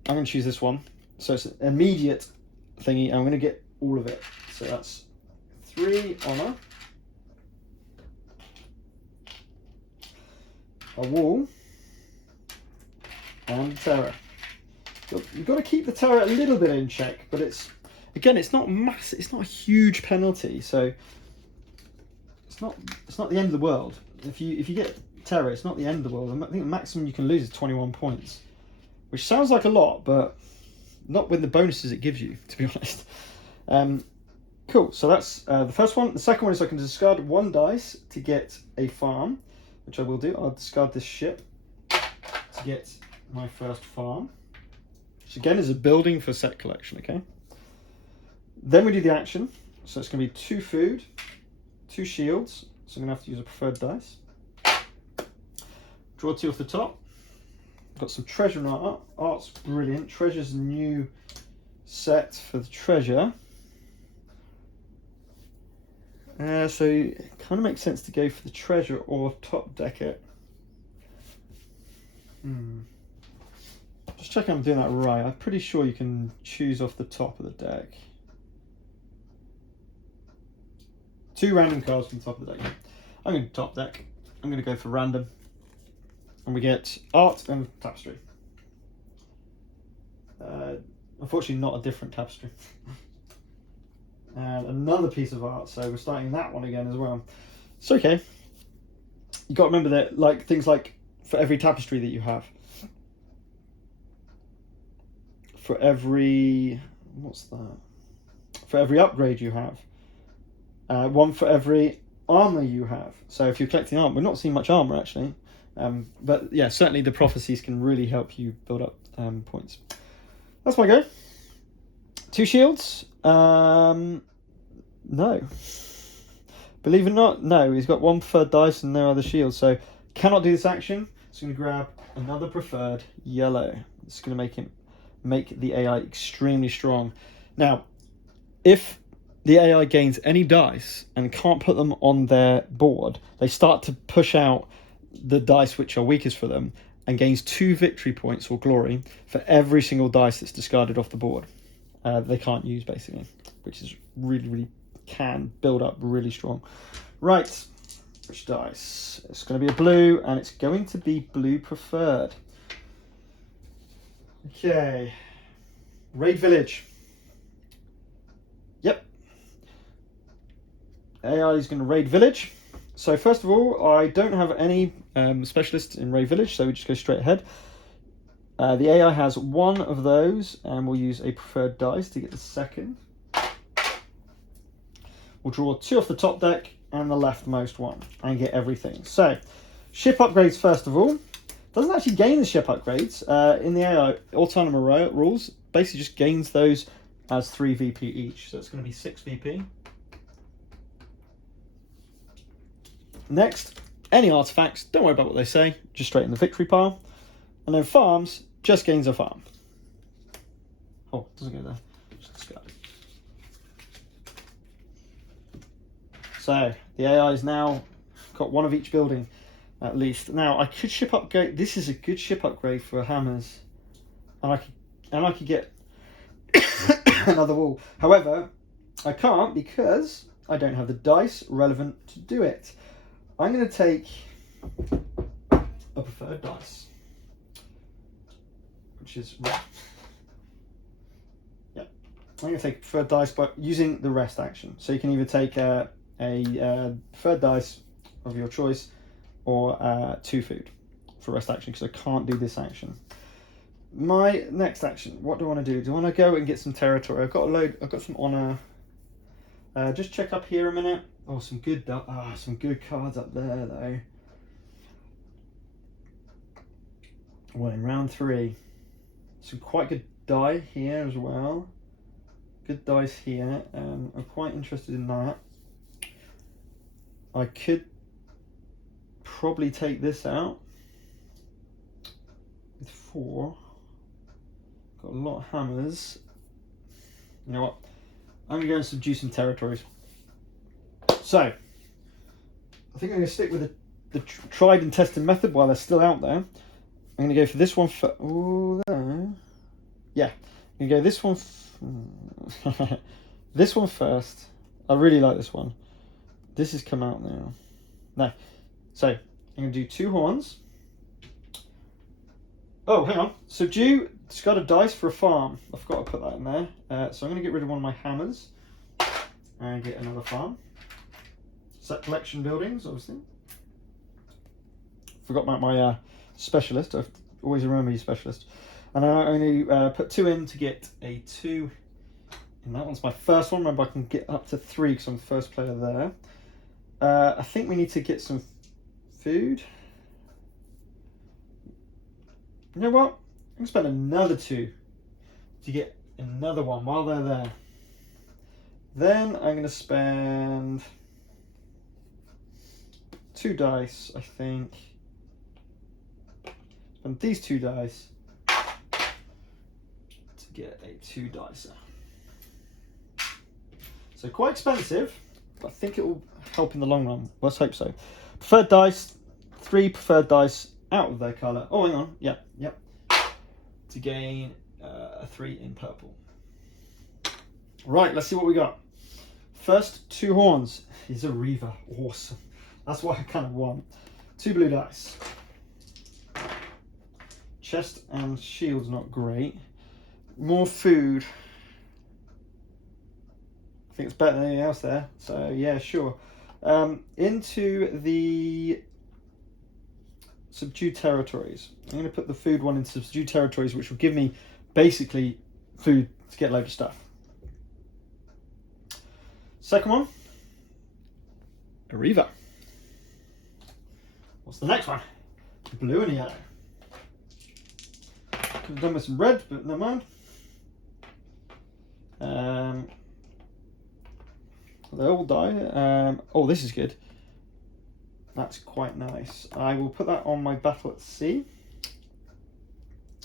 I'm going to choose this one. So it's an immediate thingy. I'm going to get all of it. So that's 3 honor, a wall, and terror. You've got to keep the terror a little bit in check, but it's not massive. It's not a huge penalty, so it's not the end of the world. If you get terror, it's not the end of the world. I think the maximum you can lose is 21 points, which sounds like a lot, but not with the bonuses it gives you, to be honest. Cool, so that's the first one. The second one is I can discard 1 dice to get a farm, which I will do. I'll discard this ship to get my first farm, which again is a building for set collection, okay? Then we do the action, so it's going to be 2 food, 2 shields, so I'm going to have to use a preferred dice. Draw 2 off the top. Got some treasure and art. Art's brilliant. Treasure's a new set for the treasure. So it kind of makes sense to go for the treasure or top deck it. Just checking I'm doing that right. I'm pretty sure you can choose off the top of the deck. 2 random cards from the top of the deck. I'm going to top deck. I'm going to go for random. And we get art and tapestry. Unfortunately, not a different tapestry. And another piece of art, so we're starting that one again as well. It's okay. You got to remember that, like things like for every tapestry that you have, for every upgrade you have, one for every armor you have. So if you're collecting armor, we're not seeing much armor actually, but yeah, certainly the prophecies can really help you build up points. That's my go. 2 shields. No. Believe it or not, no. He's got 1 preferred dice and no other shields, so cannot do this action. So I'm going to grab another preferred yellow. It's going to make the AI extremely strong. Now, if the AI gains any dice and can't put them on their board, they start to push out the dice which are weakest for them and gains 2 victory points or glory for every single dice that's discarded off the board. They can't use basically, which is really can build up really strong. Right, which dice? It's going to be a blue, and it's going to be blue preferred. Okay, raid village. Yep, AI is going to raid village. So first of all, I don't have any specialists in raid village, so we just go straight ahead. The AI has 1 of those, and we'll use a preferred dice to get the second. We'll draw 2 off the top deck and the leftmost one, and get everything. So, ship upgrades first of all. Doesn't actually gain the ship upgrades. In the AI autonomous rules, basically just gains those as 3 VP each. So it's going to be 6 VP. Next, any artifacts, don't worry about what they say, just straight in the victory pile. And then farms, just gains a farm. Oh, doesn't go there. Just discard it. So, the AI is now got 1 of each building, at least. Now, I could ship upgrade. This is a good ship upgrade for hammers. And I could get another wall. However, I can't because I don't have the dice relevant to do it. I'm going to take a preferred dice, which is red. Yep. I'm going to take a preferred dice by using the rest action. So you can either take a preferred dice of your choice or 2 food for rest action, because I can't do this action. My next action, what do I want to do? Do I want to go and get some territory? I've got some honor. Just check up here a minute. Oh, some good cards up there though. Well, in round 3, some quite good die here as well. Good dice here. I'm quite interested in that. I could probably take this out with 4. Got a lot of hammers. You know what? I'm going to go and subdue some territories. So, I think I'm going to stick with the tried and tested method while they're still out there. I'm going to go for this one for... Oh, there. Yeah. I'm going to go this one... this one first. I really like this one. This has come out now. No. So, I'm going to do 2 horns. Oh, hang on. Subdue, discard a dice for a farm. I forgot to put that in there. So I'm going to get rid of one of my hammers and get another farm. Set collection buildings, obviously. Forgot about my specialist. I always remember your specialist. And I'm going to put 2 in to get a 2. And that one's my first one. Remember, I can get up to 3 because I'm the first player there. I think we need to get some food. You know what? I'm going to spend another 2 to get another one while they're there. Then I'm going to spend 2 dice, I think. Spend these 2 dice to get a 2 dicer. So quite expensive, but I think it will help in the long run. Let's hope so. Preferred dice, 3 preferred dice out of their colour. Oh, hang on. Yep. To gain a 3 in purple. Right, let's see what we got. First, 2 horns. He's a Reaver. Awesome. That's what I kind of want. 2 blue dice. Chest and shield's not great. More food. I think it's better than anything else there. So, yeah, sure. Into the subdued territories. I'm going to put the food one into subdued territories, which will give me basically food to get a load of stuff. Second one, a Reaver. What's the next one? Blue and yellow. Could have done with some red, but never mind. They all die. Oh, this is good. That's quite nice. I will put that on my battle at sea.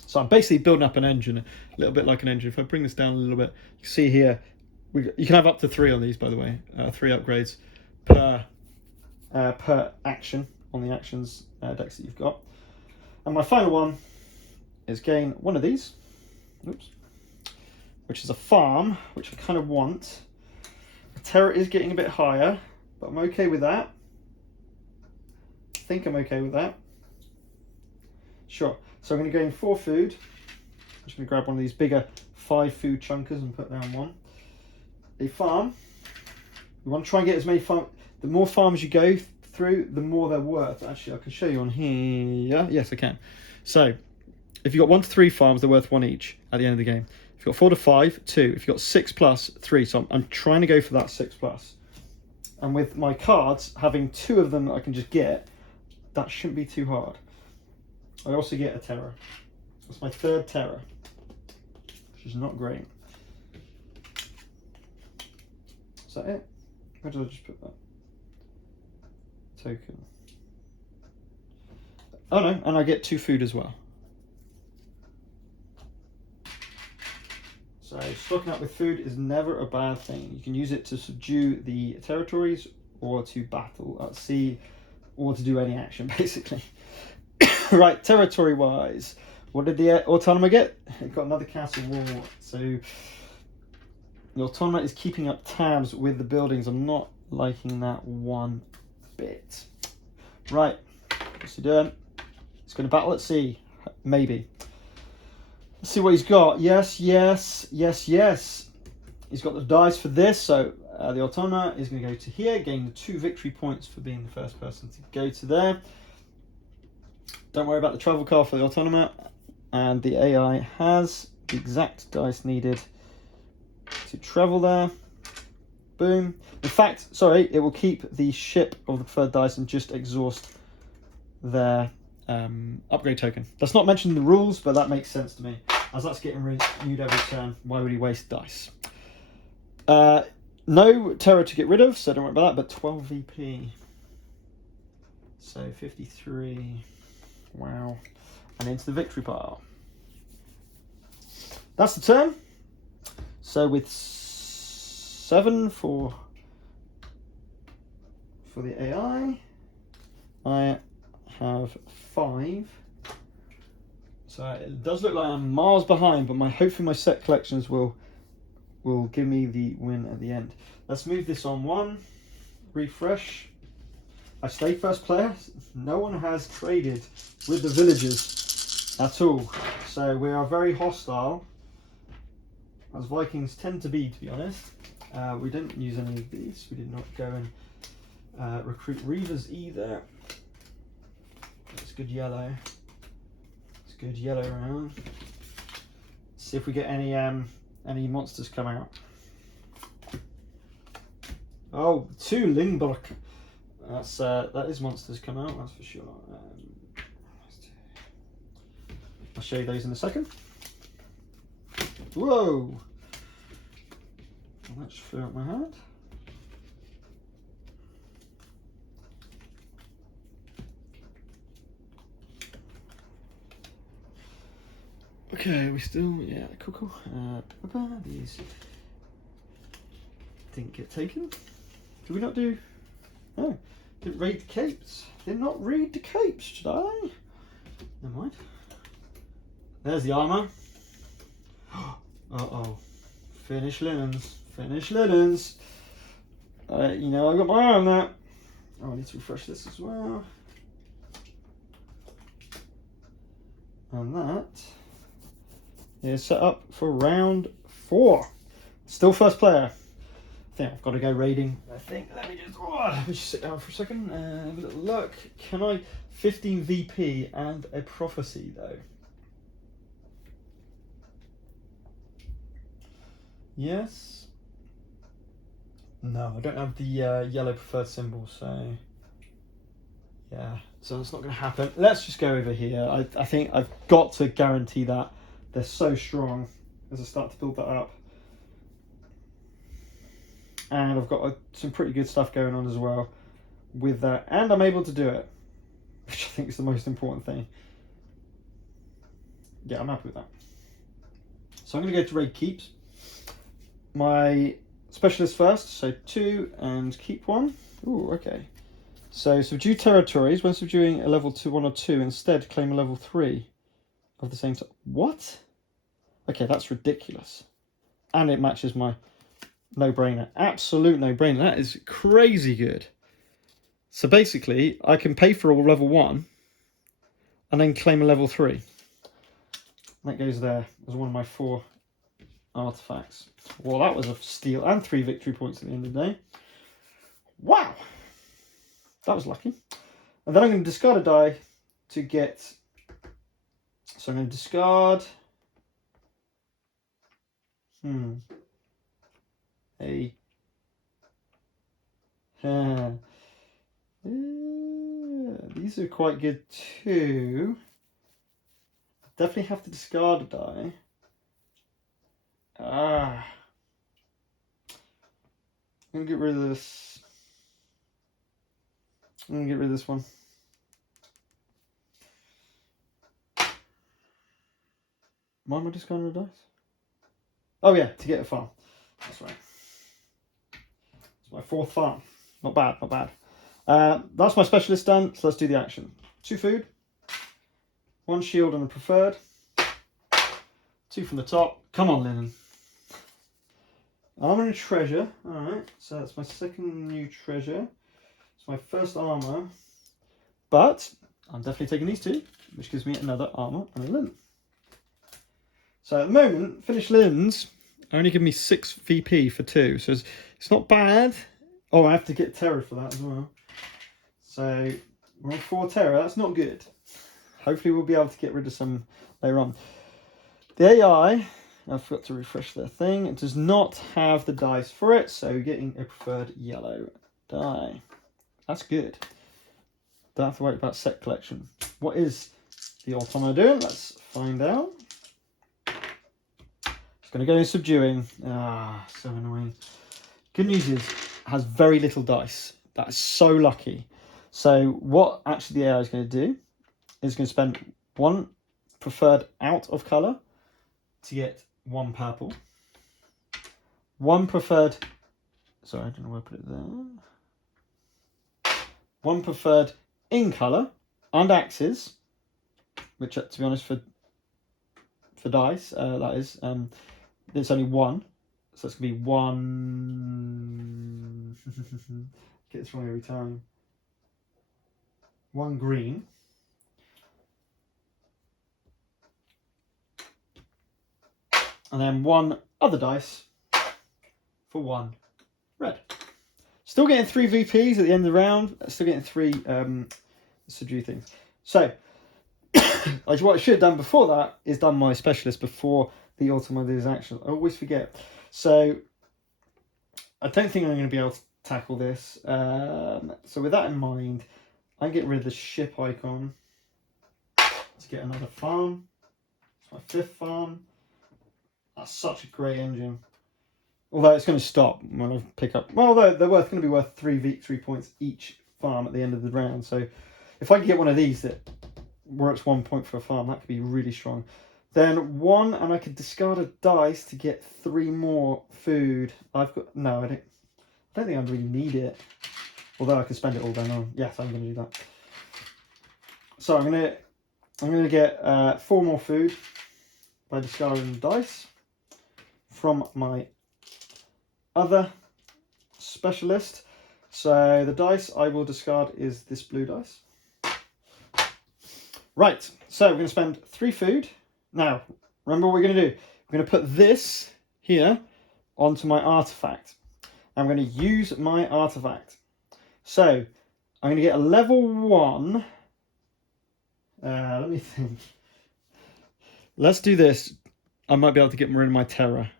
So I'm basically building up an engine, a little bit like an engine. If I bring this down a little bit, you can see here, you can have up to 3 on these, by the way. 3 upgrades per action on the actions decks that you've got. And my final one is gain one of these. Oops. Which is a farm, which I kind of want. The terror is getting a bit higher, but I'm okay with that. I think I'm okay with that. Sure. So I'm going to gain 4 food. I'm just going to grab one of these bigger 5 food chunkers and put down 1. A farm. You want to try and get as many farms. The more farms you go through, the more they're worth. Actually, I can show you on here. Yes, I can. So if you've got 1 to 3 farms, they're worth 1 each at the end of the game. If you've got 4 to 5, 2. If you've got 6 plus, 3. So I'm trying to go for that 6 plus. And with my cards, having 2 of them that I can just get, that shouldn't be too hard. I also get a terror. That's my 3rd terror, which is not great. Is that it? Where did I just put that? Token. Oh no, and I get 2 food as well. So stocking up with food is never a bad thing. You can use it to subdue the territories or to battle at sea or to do any action basically. Right, territory wise, what did the Autonoma get? It got another castle wall. So the Autonoma is keeping up tabs with the buildings. I'm not liking that one bit. Right, what's he doing? He's going to battle at sea, maybe. Let's see what he's got. Yes. He's got the dice for this, so the Autonoma is going to go to here, gain the 2 victory points for being the first person to go to there. Don't worry about the travel card for the Autonoma, and the AI has the exact dice needed to travel there. Boom. In fact, sorry, it will keep the ship of the preferred dice and just exhaust their upgrade token. That's not mentioned in the rules, but that makes sense to me. As that's getting renewed every turn, why would he waste dice? No terror to get rid of, so don't worry about that, but 12 VP. So 53. Wow. And into the victory pile. That's the turn. So with 7 for the AI, I have 5. So it does look like I'm miles behind, but hopefully my set collections will give me the win at the end. Let's move this on 1. Refresh. I stay first player. No one has traded with the villagers at all. So we are very hostile, as Vikings tend to be honest. We didn't use any of these. We did not go and recruit Reavers either. That's good yellow. It's good yellow around. Let's see if we get any monsters come out. Oh, 2 Lingbark. That is monsters come out, that's for sure. I'll show you those in a second. Whoa! That just flew out my hand. Okay, we still, yeah, cool. These didn't get taken. Did we not do... No. Didn't read the capes. Did not read the capes, did I? Never mind. There's the armour. Uh-oh. Finish linens. Finish linens. You know, I got my eye on that. Oh, I need to refresh this as well. And that is set up for round 4. Still first player. I think I've got to go raiding. Let me just sit down for a second and have a little look. Can I 15 VP and a prophecy though? Yes. No, I don't have the yellow preferred symbol, so yeah, so it's not going to happen. Let's just go over here. I think I've got to guarantee that. They're so strong as I start to build that up. And I've got some pretty good stuff going on as well with that. And I'm able to do it, which I think is the most important thing. Yeah, I'm happy with that. So I'm going to go to raid keeps. My specialist first, so 2 and keep 1. Ooh, okay. So subdue territories. When subduing a level 2, 1 or 2, instead claim a level 3 of the same type. What? Okay, that's ridiculous. And it matches my no-brainer. Absolute no-brainer. That is crazy good. So basically, I can pay for a level 1 and then claim a level 3. That goes there as one of my 4 artifacts. Well, that was a steal and 3 victory points at the end of the day. Wow! That was lucky. And then I'm going to discard a die to get... So I'm going to discard... these are quite good too. Definitely have to discard a die. I'm going to get rid of this. I'm going to get rid of this one. Why am I discarding the dice? Oh yeah, to get a farm. That's right. It's my 4th farm. Not bad, not bad. That's my specialist done, so let's do the action. 2 food, 1 shield and a preferred, 2 from the top. Come on, Linen. Armour and treasure. Alright, so that's my 2nd new treasure. It's my 1st armour. But I'm definitely taking these 2, which gives me another armour and a linen. So at the moment, finished linens only give me 6 VP for 2, so it's not bad. Oh, I have to get terror for that as well. So we're on 4 terror. That's not good. Hopefully we'll be able to get rid of some later on. The AI, I forgot to refresh their thing. It does not have the dice for it, so getting a preferred yellow die. That's good. Don't have to worry about set collection. What is the Automata doing? Let's find out. It's going to go in subduing. So annoying. Good news is, it has very little dice. That is so lucky. So what actually the AI is going to do is going to spend 1 preferred out of colour to get 1 purple. 1 preferred... Sorry, I don't know where I put it there. 1 preferred in colour and axes, which to be honest for dice, that is, there's only 1. So it's going to be 1... Get this wrong every time. 1 green. And then 1 other dice for 1 red. Still getting 3 VPs at the end of the round. Still getting 3 subdue things. So, what I should have done before that is done my specialist before the Automa's action. I always forget. So, I don't think I'm going to be able to tackle this. So with that in mind, I get rid of the ship icon to get another farm. It's my 5th farm. That's such a great engine. Although it's going to stop when I pick up... Well, they're going to be worth 3 victory points each farm at the end of the round. So if I can get one of these that works 1 point for a farm, that could be really strong. Then 1, and I could discard a dice to get 3 more food. I've got... No, I don't don't think I really need it. Although I could spend it all then on. Yes, I'm going to do that. So I'm going to get 4 more food by discarding the dice from my other specialist. So the dice I will discard is this blue dice. Right, so we're going to spend 3 food. Now, remember what we're going to do. We're going to put this here onto my artifact. I'm going to use my artifact. So I'm going to get a level 1. Let me think. Let's do this. I might be able to get rid of my terror.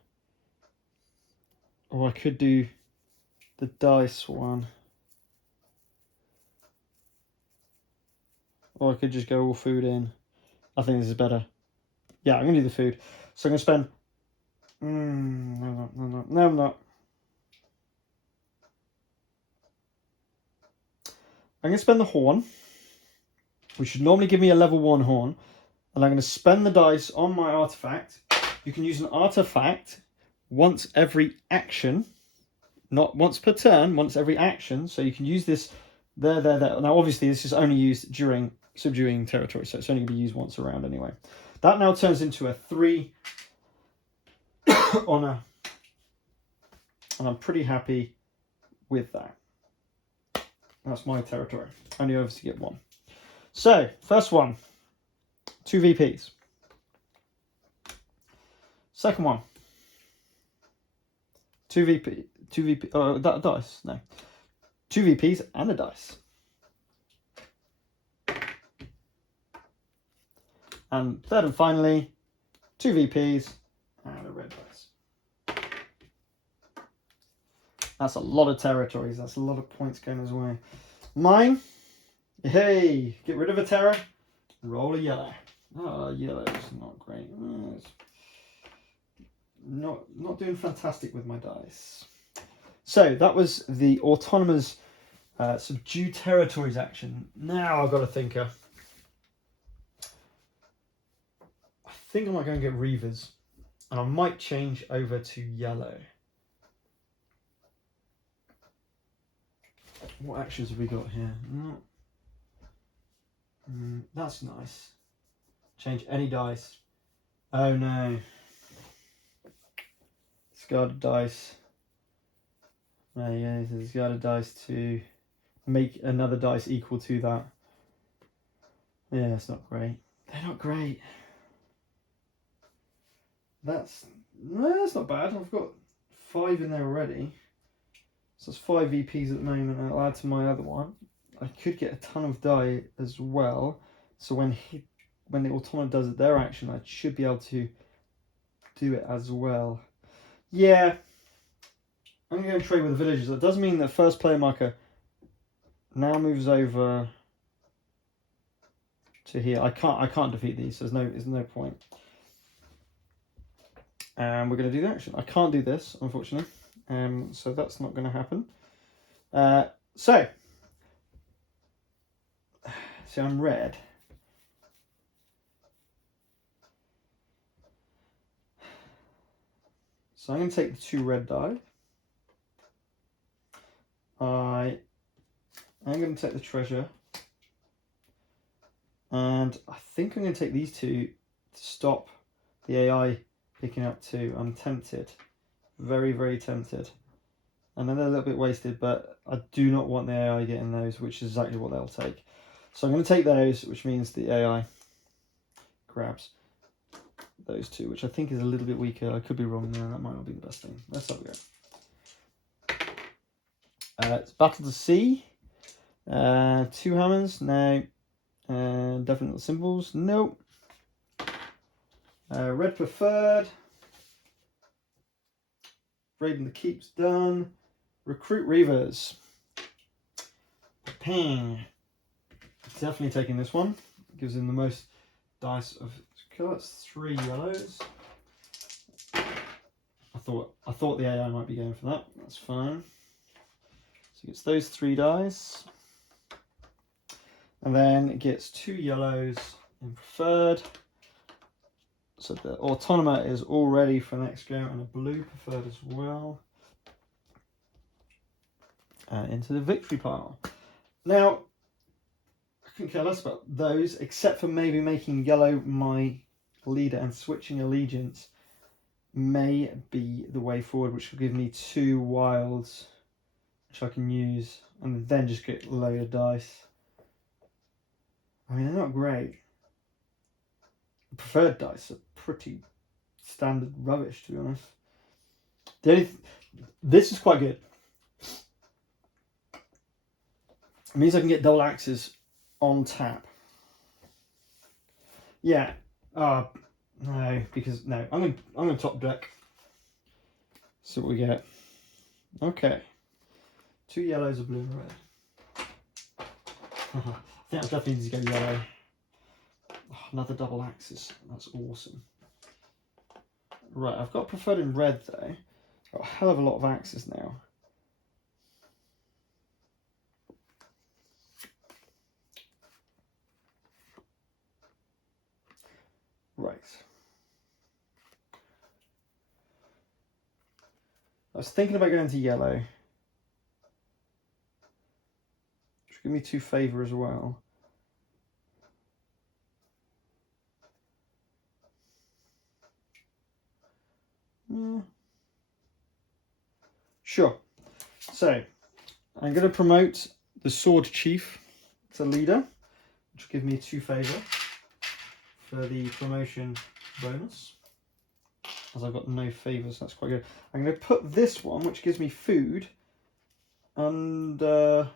Or I could do the dice one. Or I could just go all food in. I think this is better. Yeah, I'm going to do the food. So I'm going to spend... No, I'm not. I'm going to spend the horn, which should normally give me a level 1 horn. And I'm going to spend the dice on my artifact. You can use an artifact once every action. Not once per turn, once every action. So you can use this there. Now, obviously, this is only used during subduing territory. So it's only going to be used once around anyway. That now turns into a 3 honor. And I'm pretty happy with that. That's my territory. Only obviously get 1. So, first one. 2 VPs. Second one. 2 VP. Oh, that dice. No. 2 VPs and a dice. And third and finally, 2 VPs and a red dice. That's a lot of territories. That's a lot of points going his way. Mine. Hey, get rid of a terror. Roll a yellow. Oh, yellow is not great. It's not doing fantastic with my dice. So that was the autonomous subdue territories action. Now I've got a thinker. I think I might go and get Reavers, and I might change over to yellow. What actions have we got here? That's nice. Change any dice. Oh no. Discard dice. Yeah, discard a dice to make another dice equal to that. Yeah, it's not great. They're not great. That's not bad. I've got 5 in there already. So that's 5 VPs at the moment. I'll add to my other one. I could get a ton of die as well. So when the automaton does their action, I should be able to do it as well. Yeah, I'm going to trade with the villagers. That does mean that first player marker now moves over to here. I can't defeat these. There's no point. And we're going to do the action. I can't do this, unfortunately. So that's not going to happen. So I'm red. So I'm going to take the 2 red die. I'm going to take the treasure. And I think I'm going to take these 2 to stop the AI picking up 2. I'm tempted. Very, very tempted. And then they're a little bit wasted, but I do not want the AI getting those, which is exactly what they'll take. So I'm going to take those, which means the AI grabs those 2, which I think is a little bit weaker. I could be wrong there. That might not be the best thing. Let's have a go. It's Battle to Sea. 2 hammers. No. Definite symbols. Nope. Red preferred. Raiding the Keep's done. Recruit Reavers. Ping. Definitely taking this one. Gives him the most dice of colour. That's 3 yellows. I thought the AI might be going for that. That's fine. So it gets those 3 dice. And then it gets 2 yellows in preferred. So the automa is all ready for next go, and a blue preferred as well. into the victory pile. Now, I couldn't care less about those, except for maybe making yellow my leader and switching allegiance may be the way forward, which will give me 2 wilds, which I can use, and then just get a load of dice. I mean, they're not great. Preferred dice are pretty standard rubbish, to be honest. This is quite good. It means I can get double axes on tap. Yeah. No, because no. I'm gonna top deck. See what we get. Okay. 2 yellows, a blue and red. I think I definitely need to go yellow. Oh, another double axes. That's awesome. Right, I've got preferred in red though. Got a hell of a lot of axes now. Right. I was thinking about going to yellow. Which give me 2 favour as well. Yeah. Sure. So, I'm going to promote the Sword Chief to leader, which will give me 2 favour for the promotion bonus. As I've got no favours, that's quite good. I'm going to put this one, which gives me food, under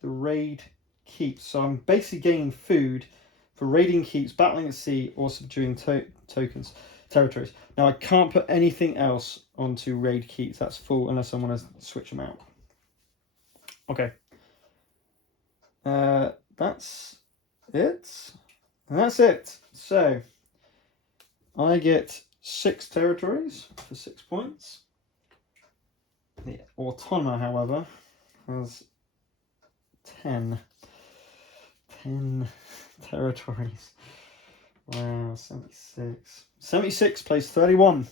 the raid keeps. So I'm basically gaining food for raiding keeps, battling at sea, or subduing territories. Now I can't put anything else onto raid keeps. That's full unless I want to switch them out. Okay. That's it. And that's it. So I get 6 territories for 6 points. The Autonomer, however, has 10 territories. Wow, 76. 76 plays 31.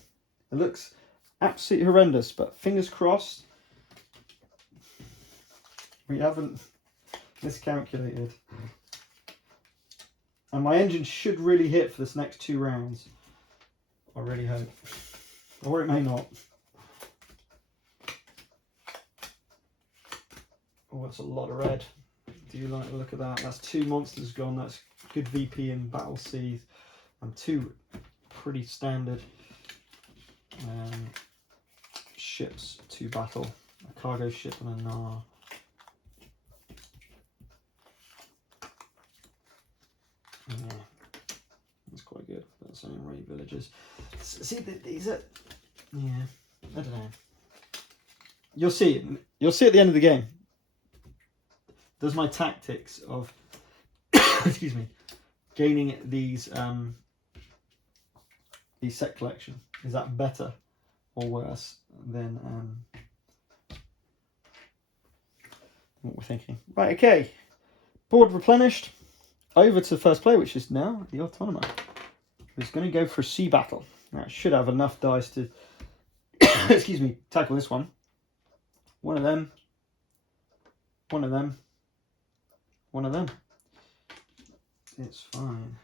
It looks absolutely horrendous, but fingers crossed we haven't miscalculated. And my engine should really hit for this next 2 rounds. I really hope. Or it may not. Oh, that's a lot of red. Do you like the look of that? That's 2 monsters gone. That's good VP in Battle Seas. And 2 pretty standard ships to battle. A cargo ship and a Nar. Yeah, that's quite good. That's only raid villages. See, these are... Yeah, I don't know. You'll see. You'll see at the end of the game. Does my tactics of excuse me, gaining these set collection, is that better or worse than what we're thinking? Right, okay. Board replenished. Over to first player, which is now the Autonomer, who's going to go for a sea battle. Now, I should have enough dice to excuse me, tackle this one. One of them. One of them. One of them. It's fine.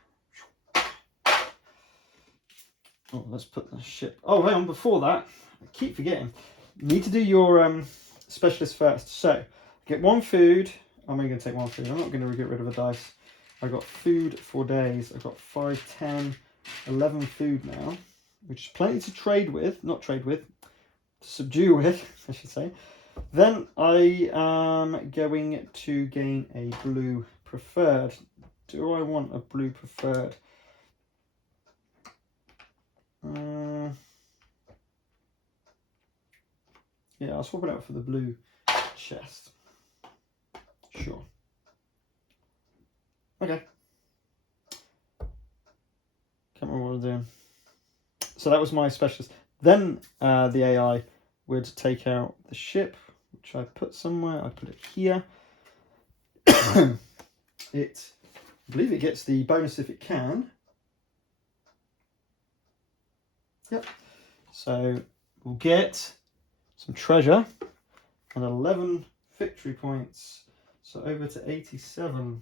Oh, let's put the ship. Oh, hang on. Before that, I keep forgetting. You need to do your specialist first. So, get 1 food. I'm only going to take 1 food. I'm not going to get rid of a dice. I got food for days. I've got 5, 10, 11 food now, which is plenty to trade with. Not trade with, to subdue with, I should say. Then I am going to gain a blue preferred. Do I want a blue preferred? Yeah, I'll swap it out for the blue chest. Sure. Okay. Can't remember what I'm doing. So that was my specialist. Then the AI would take out the ship, which I put somewhere. I put it here. I believe it gets the bonus if it can. Yep. So we'll get some treasure and 11 victory points. So over to 87.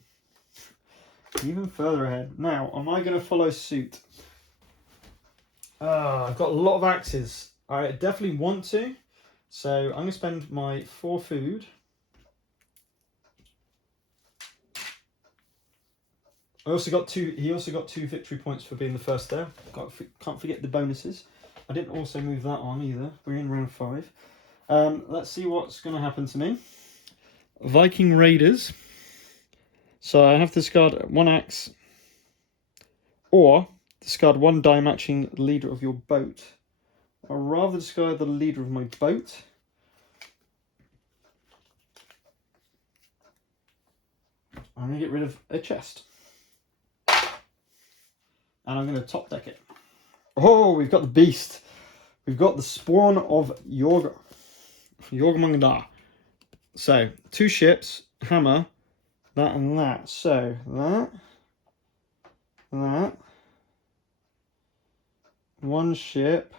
Even further ahead. Now, am I going to follow suit? I've got a lot of axes. I definitely want to. So I'm going to spend my 4 food. I also got 2. He also got 2 victory points for being the first there. Can't forget the bonuses. I didn't also move that on either. We're in round 5. Let's see what's going to happen to me. Viking Raiders. So I have to discard 1 axe, or discard 1 die matching the leader of your boat. I'd rather discard the leader of my boat. I'm going to get rid of a chest. And I'm going to top deck it. Oh, we've got the beast. We've got the spawn of Jormungandr. So, 2 ships, hammer, that and that. So, that. 1 ship.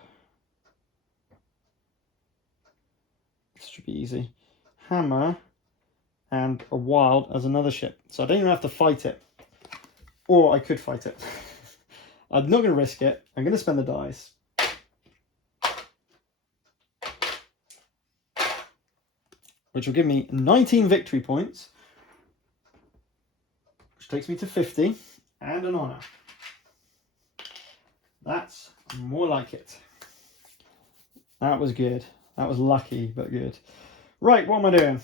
This should be easy. Hammer and a wild as another ship. So I don't even have to fight it. Or I could fight it. I'm not going to risk it. I'm going to spend the dice. Which will give me 19 victory points. Which takes me to 50. And an honour. That's more like it. That was good. That was lucky, but good. Right, what am I doing?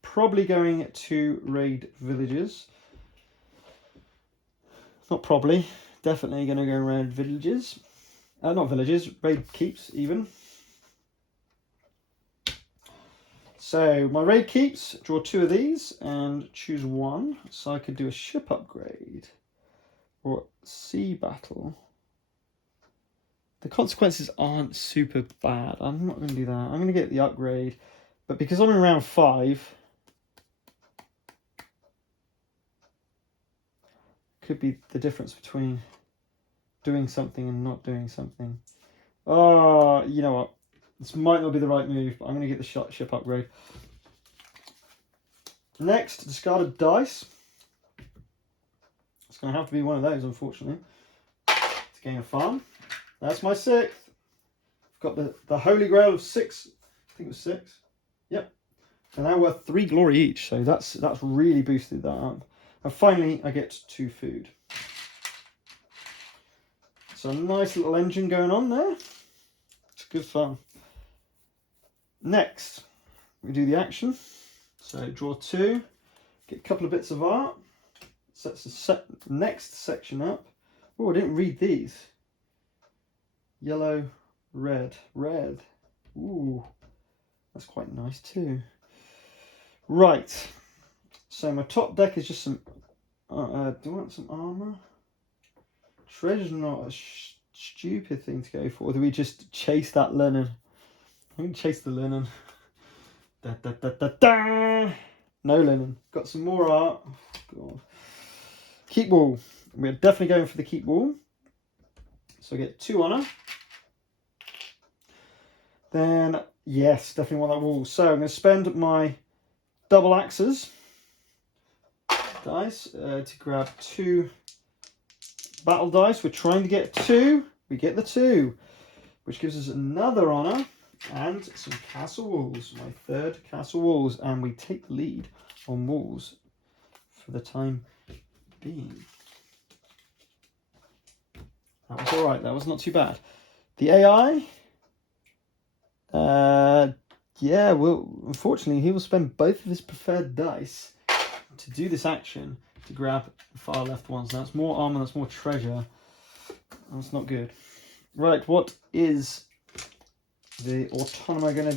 Probably going to raid villages. Not probably. Definitely going to go around villages. Not villages, raid keeps even. So my raid keeps, draw 2 of these and choose 1. So I could do a ship upgrade or sea battle. The consequences aren't super bad. I'm not going to do that. I'm going to get the upgrade. But because I'm in round 5, could be the difference between doing something and not doing something. Oh, you know what? This might not be the right move, but I'm going to get the ship upgrade. Next, discarded dice. It's going to have to be one of those, unfortunately, to gain a farm. That's my 6th. I've got the Holy Grail of 6. I think it was 6. Yep. And now worth 3 glory each, so that's really boosted that up. And finally, I get 2 food. So a nice little engine going on there. It's good fun. Next, we do the action. So draw 2, get a couple of bits of art. Sets the next section up. Oh, I didn't read these. Yellow, red. Ooh, that's quite nice too. Right. So my top deck is just some. Do I want some armor? Treasure's not a stupid thing to go for. Or do we just chase that linen? I'm gonna chase the linen. No linen. Got some more art. Oh, God. Keep wall. We're definitely going for the keep wall. So I get 2 honor. Then, yes, definitely want that wall. So I'm going to spend my double axes dice to grab 2 battle dice. We're trying to get 2. We get the 2, which gives us another honor and some castle walls. My 3rd castle walls, and we take the lead on walls for the time being. That was all right. That was not too bad. The AI. Yeah, well, unfortunately, he will spend both of his preferred dice to do this action to grab the far left ones. Now, that's more armor, that's more treasure. That's not good. Right, what is the Autonomo going to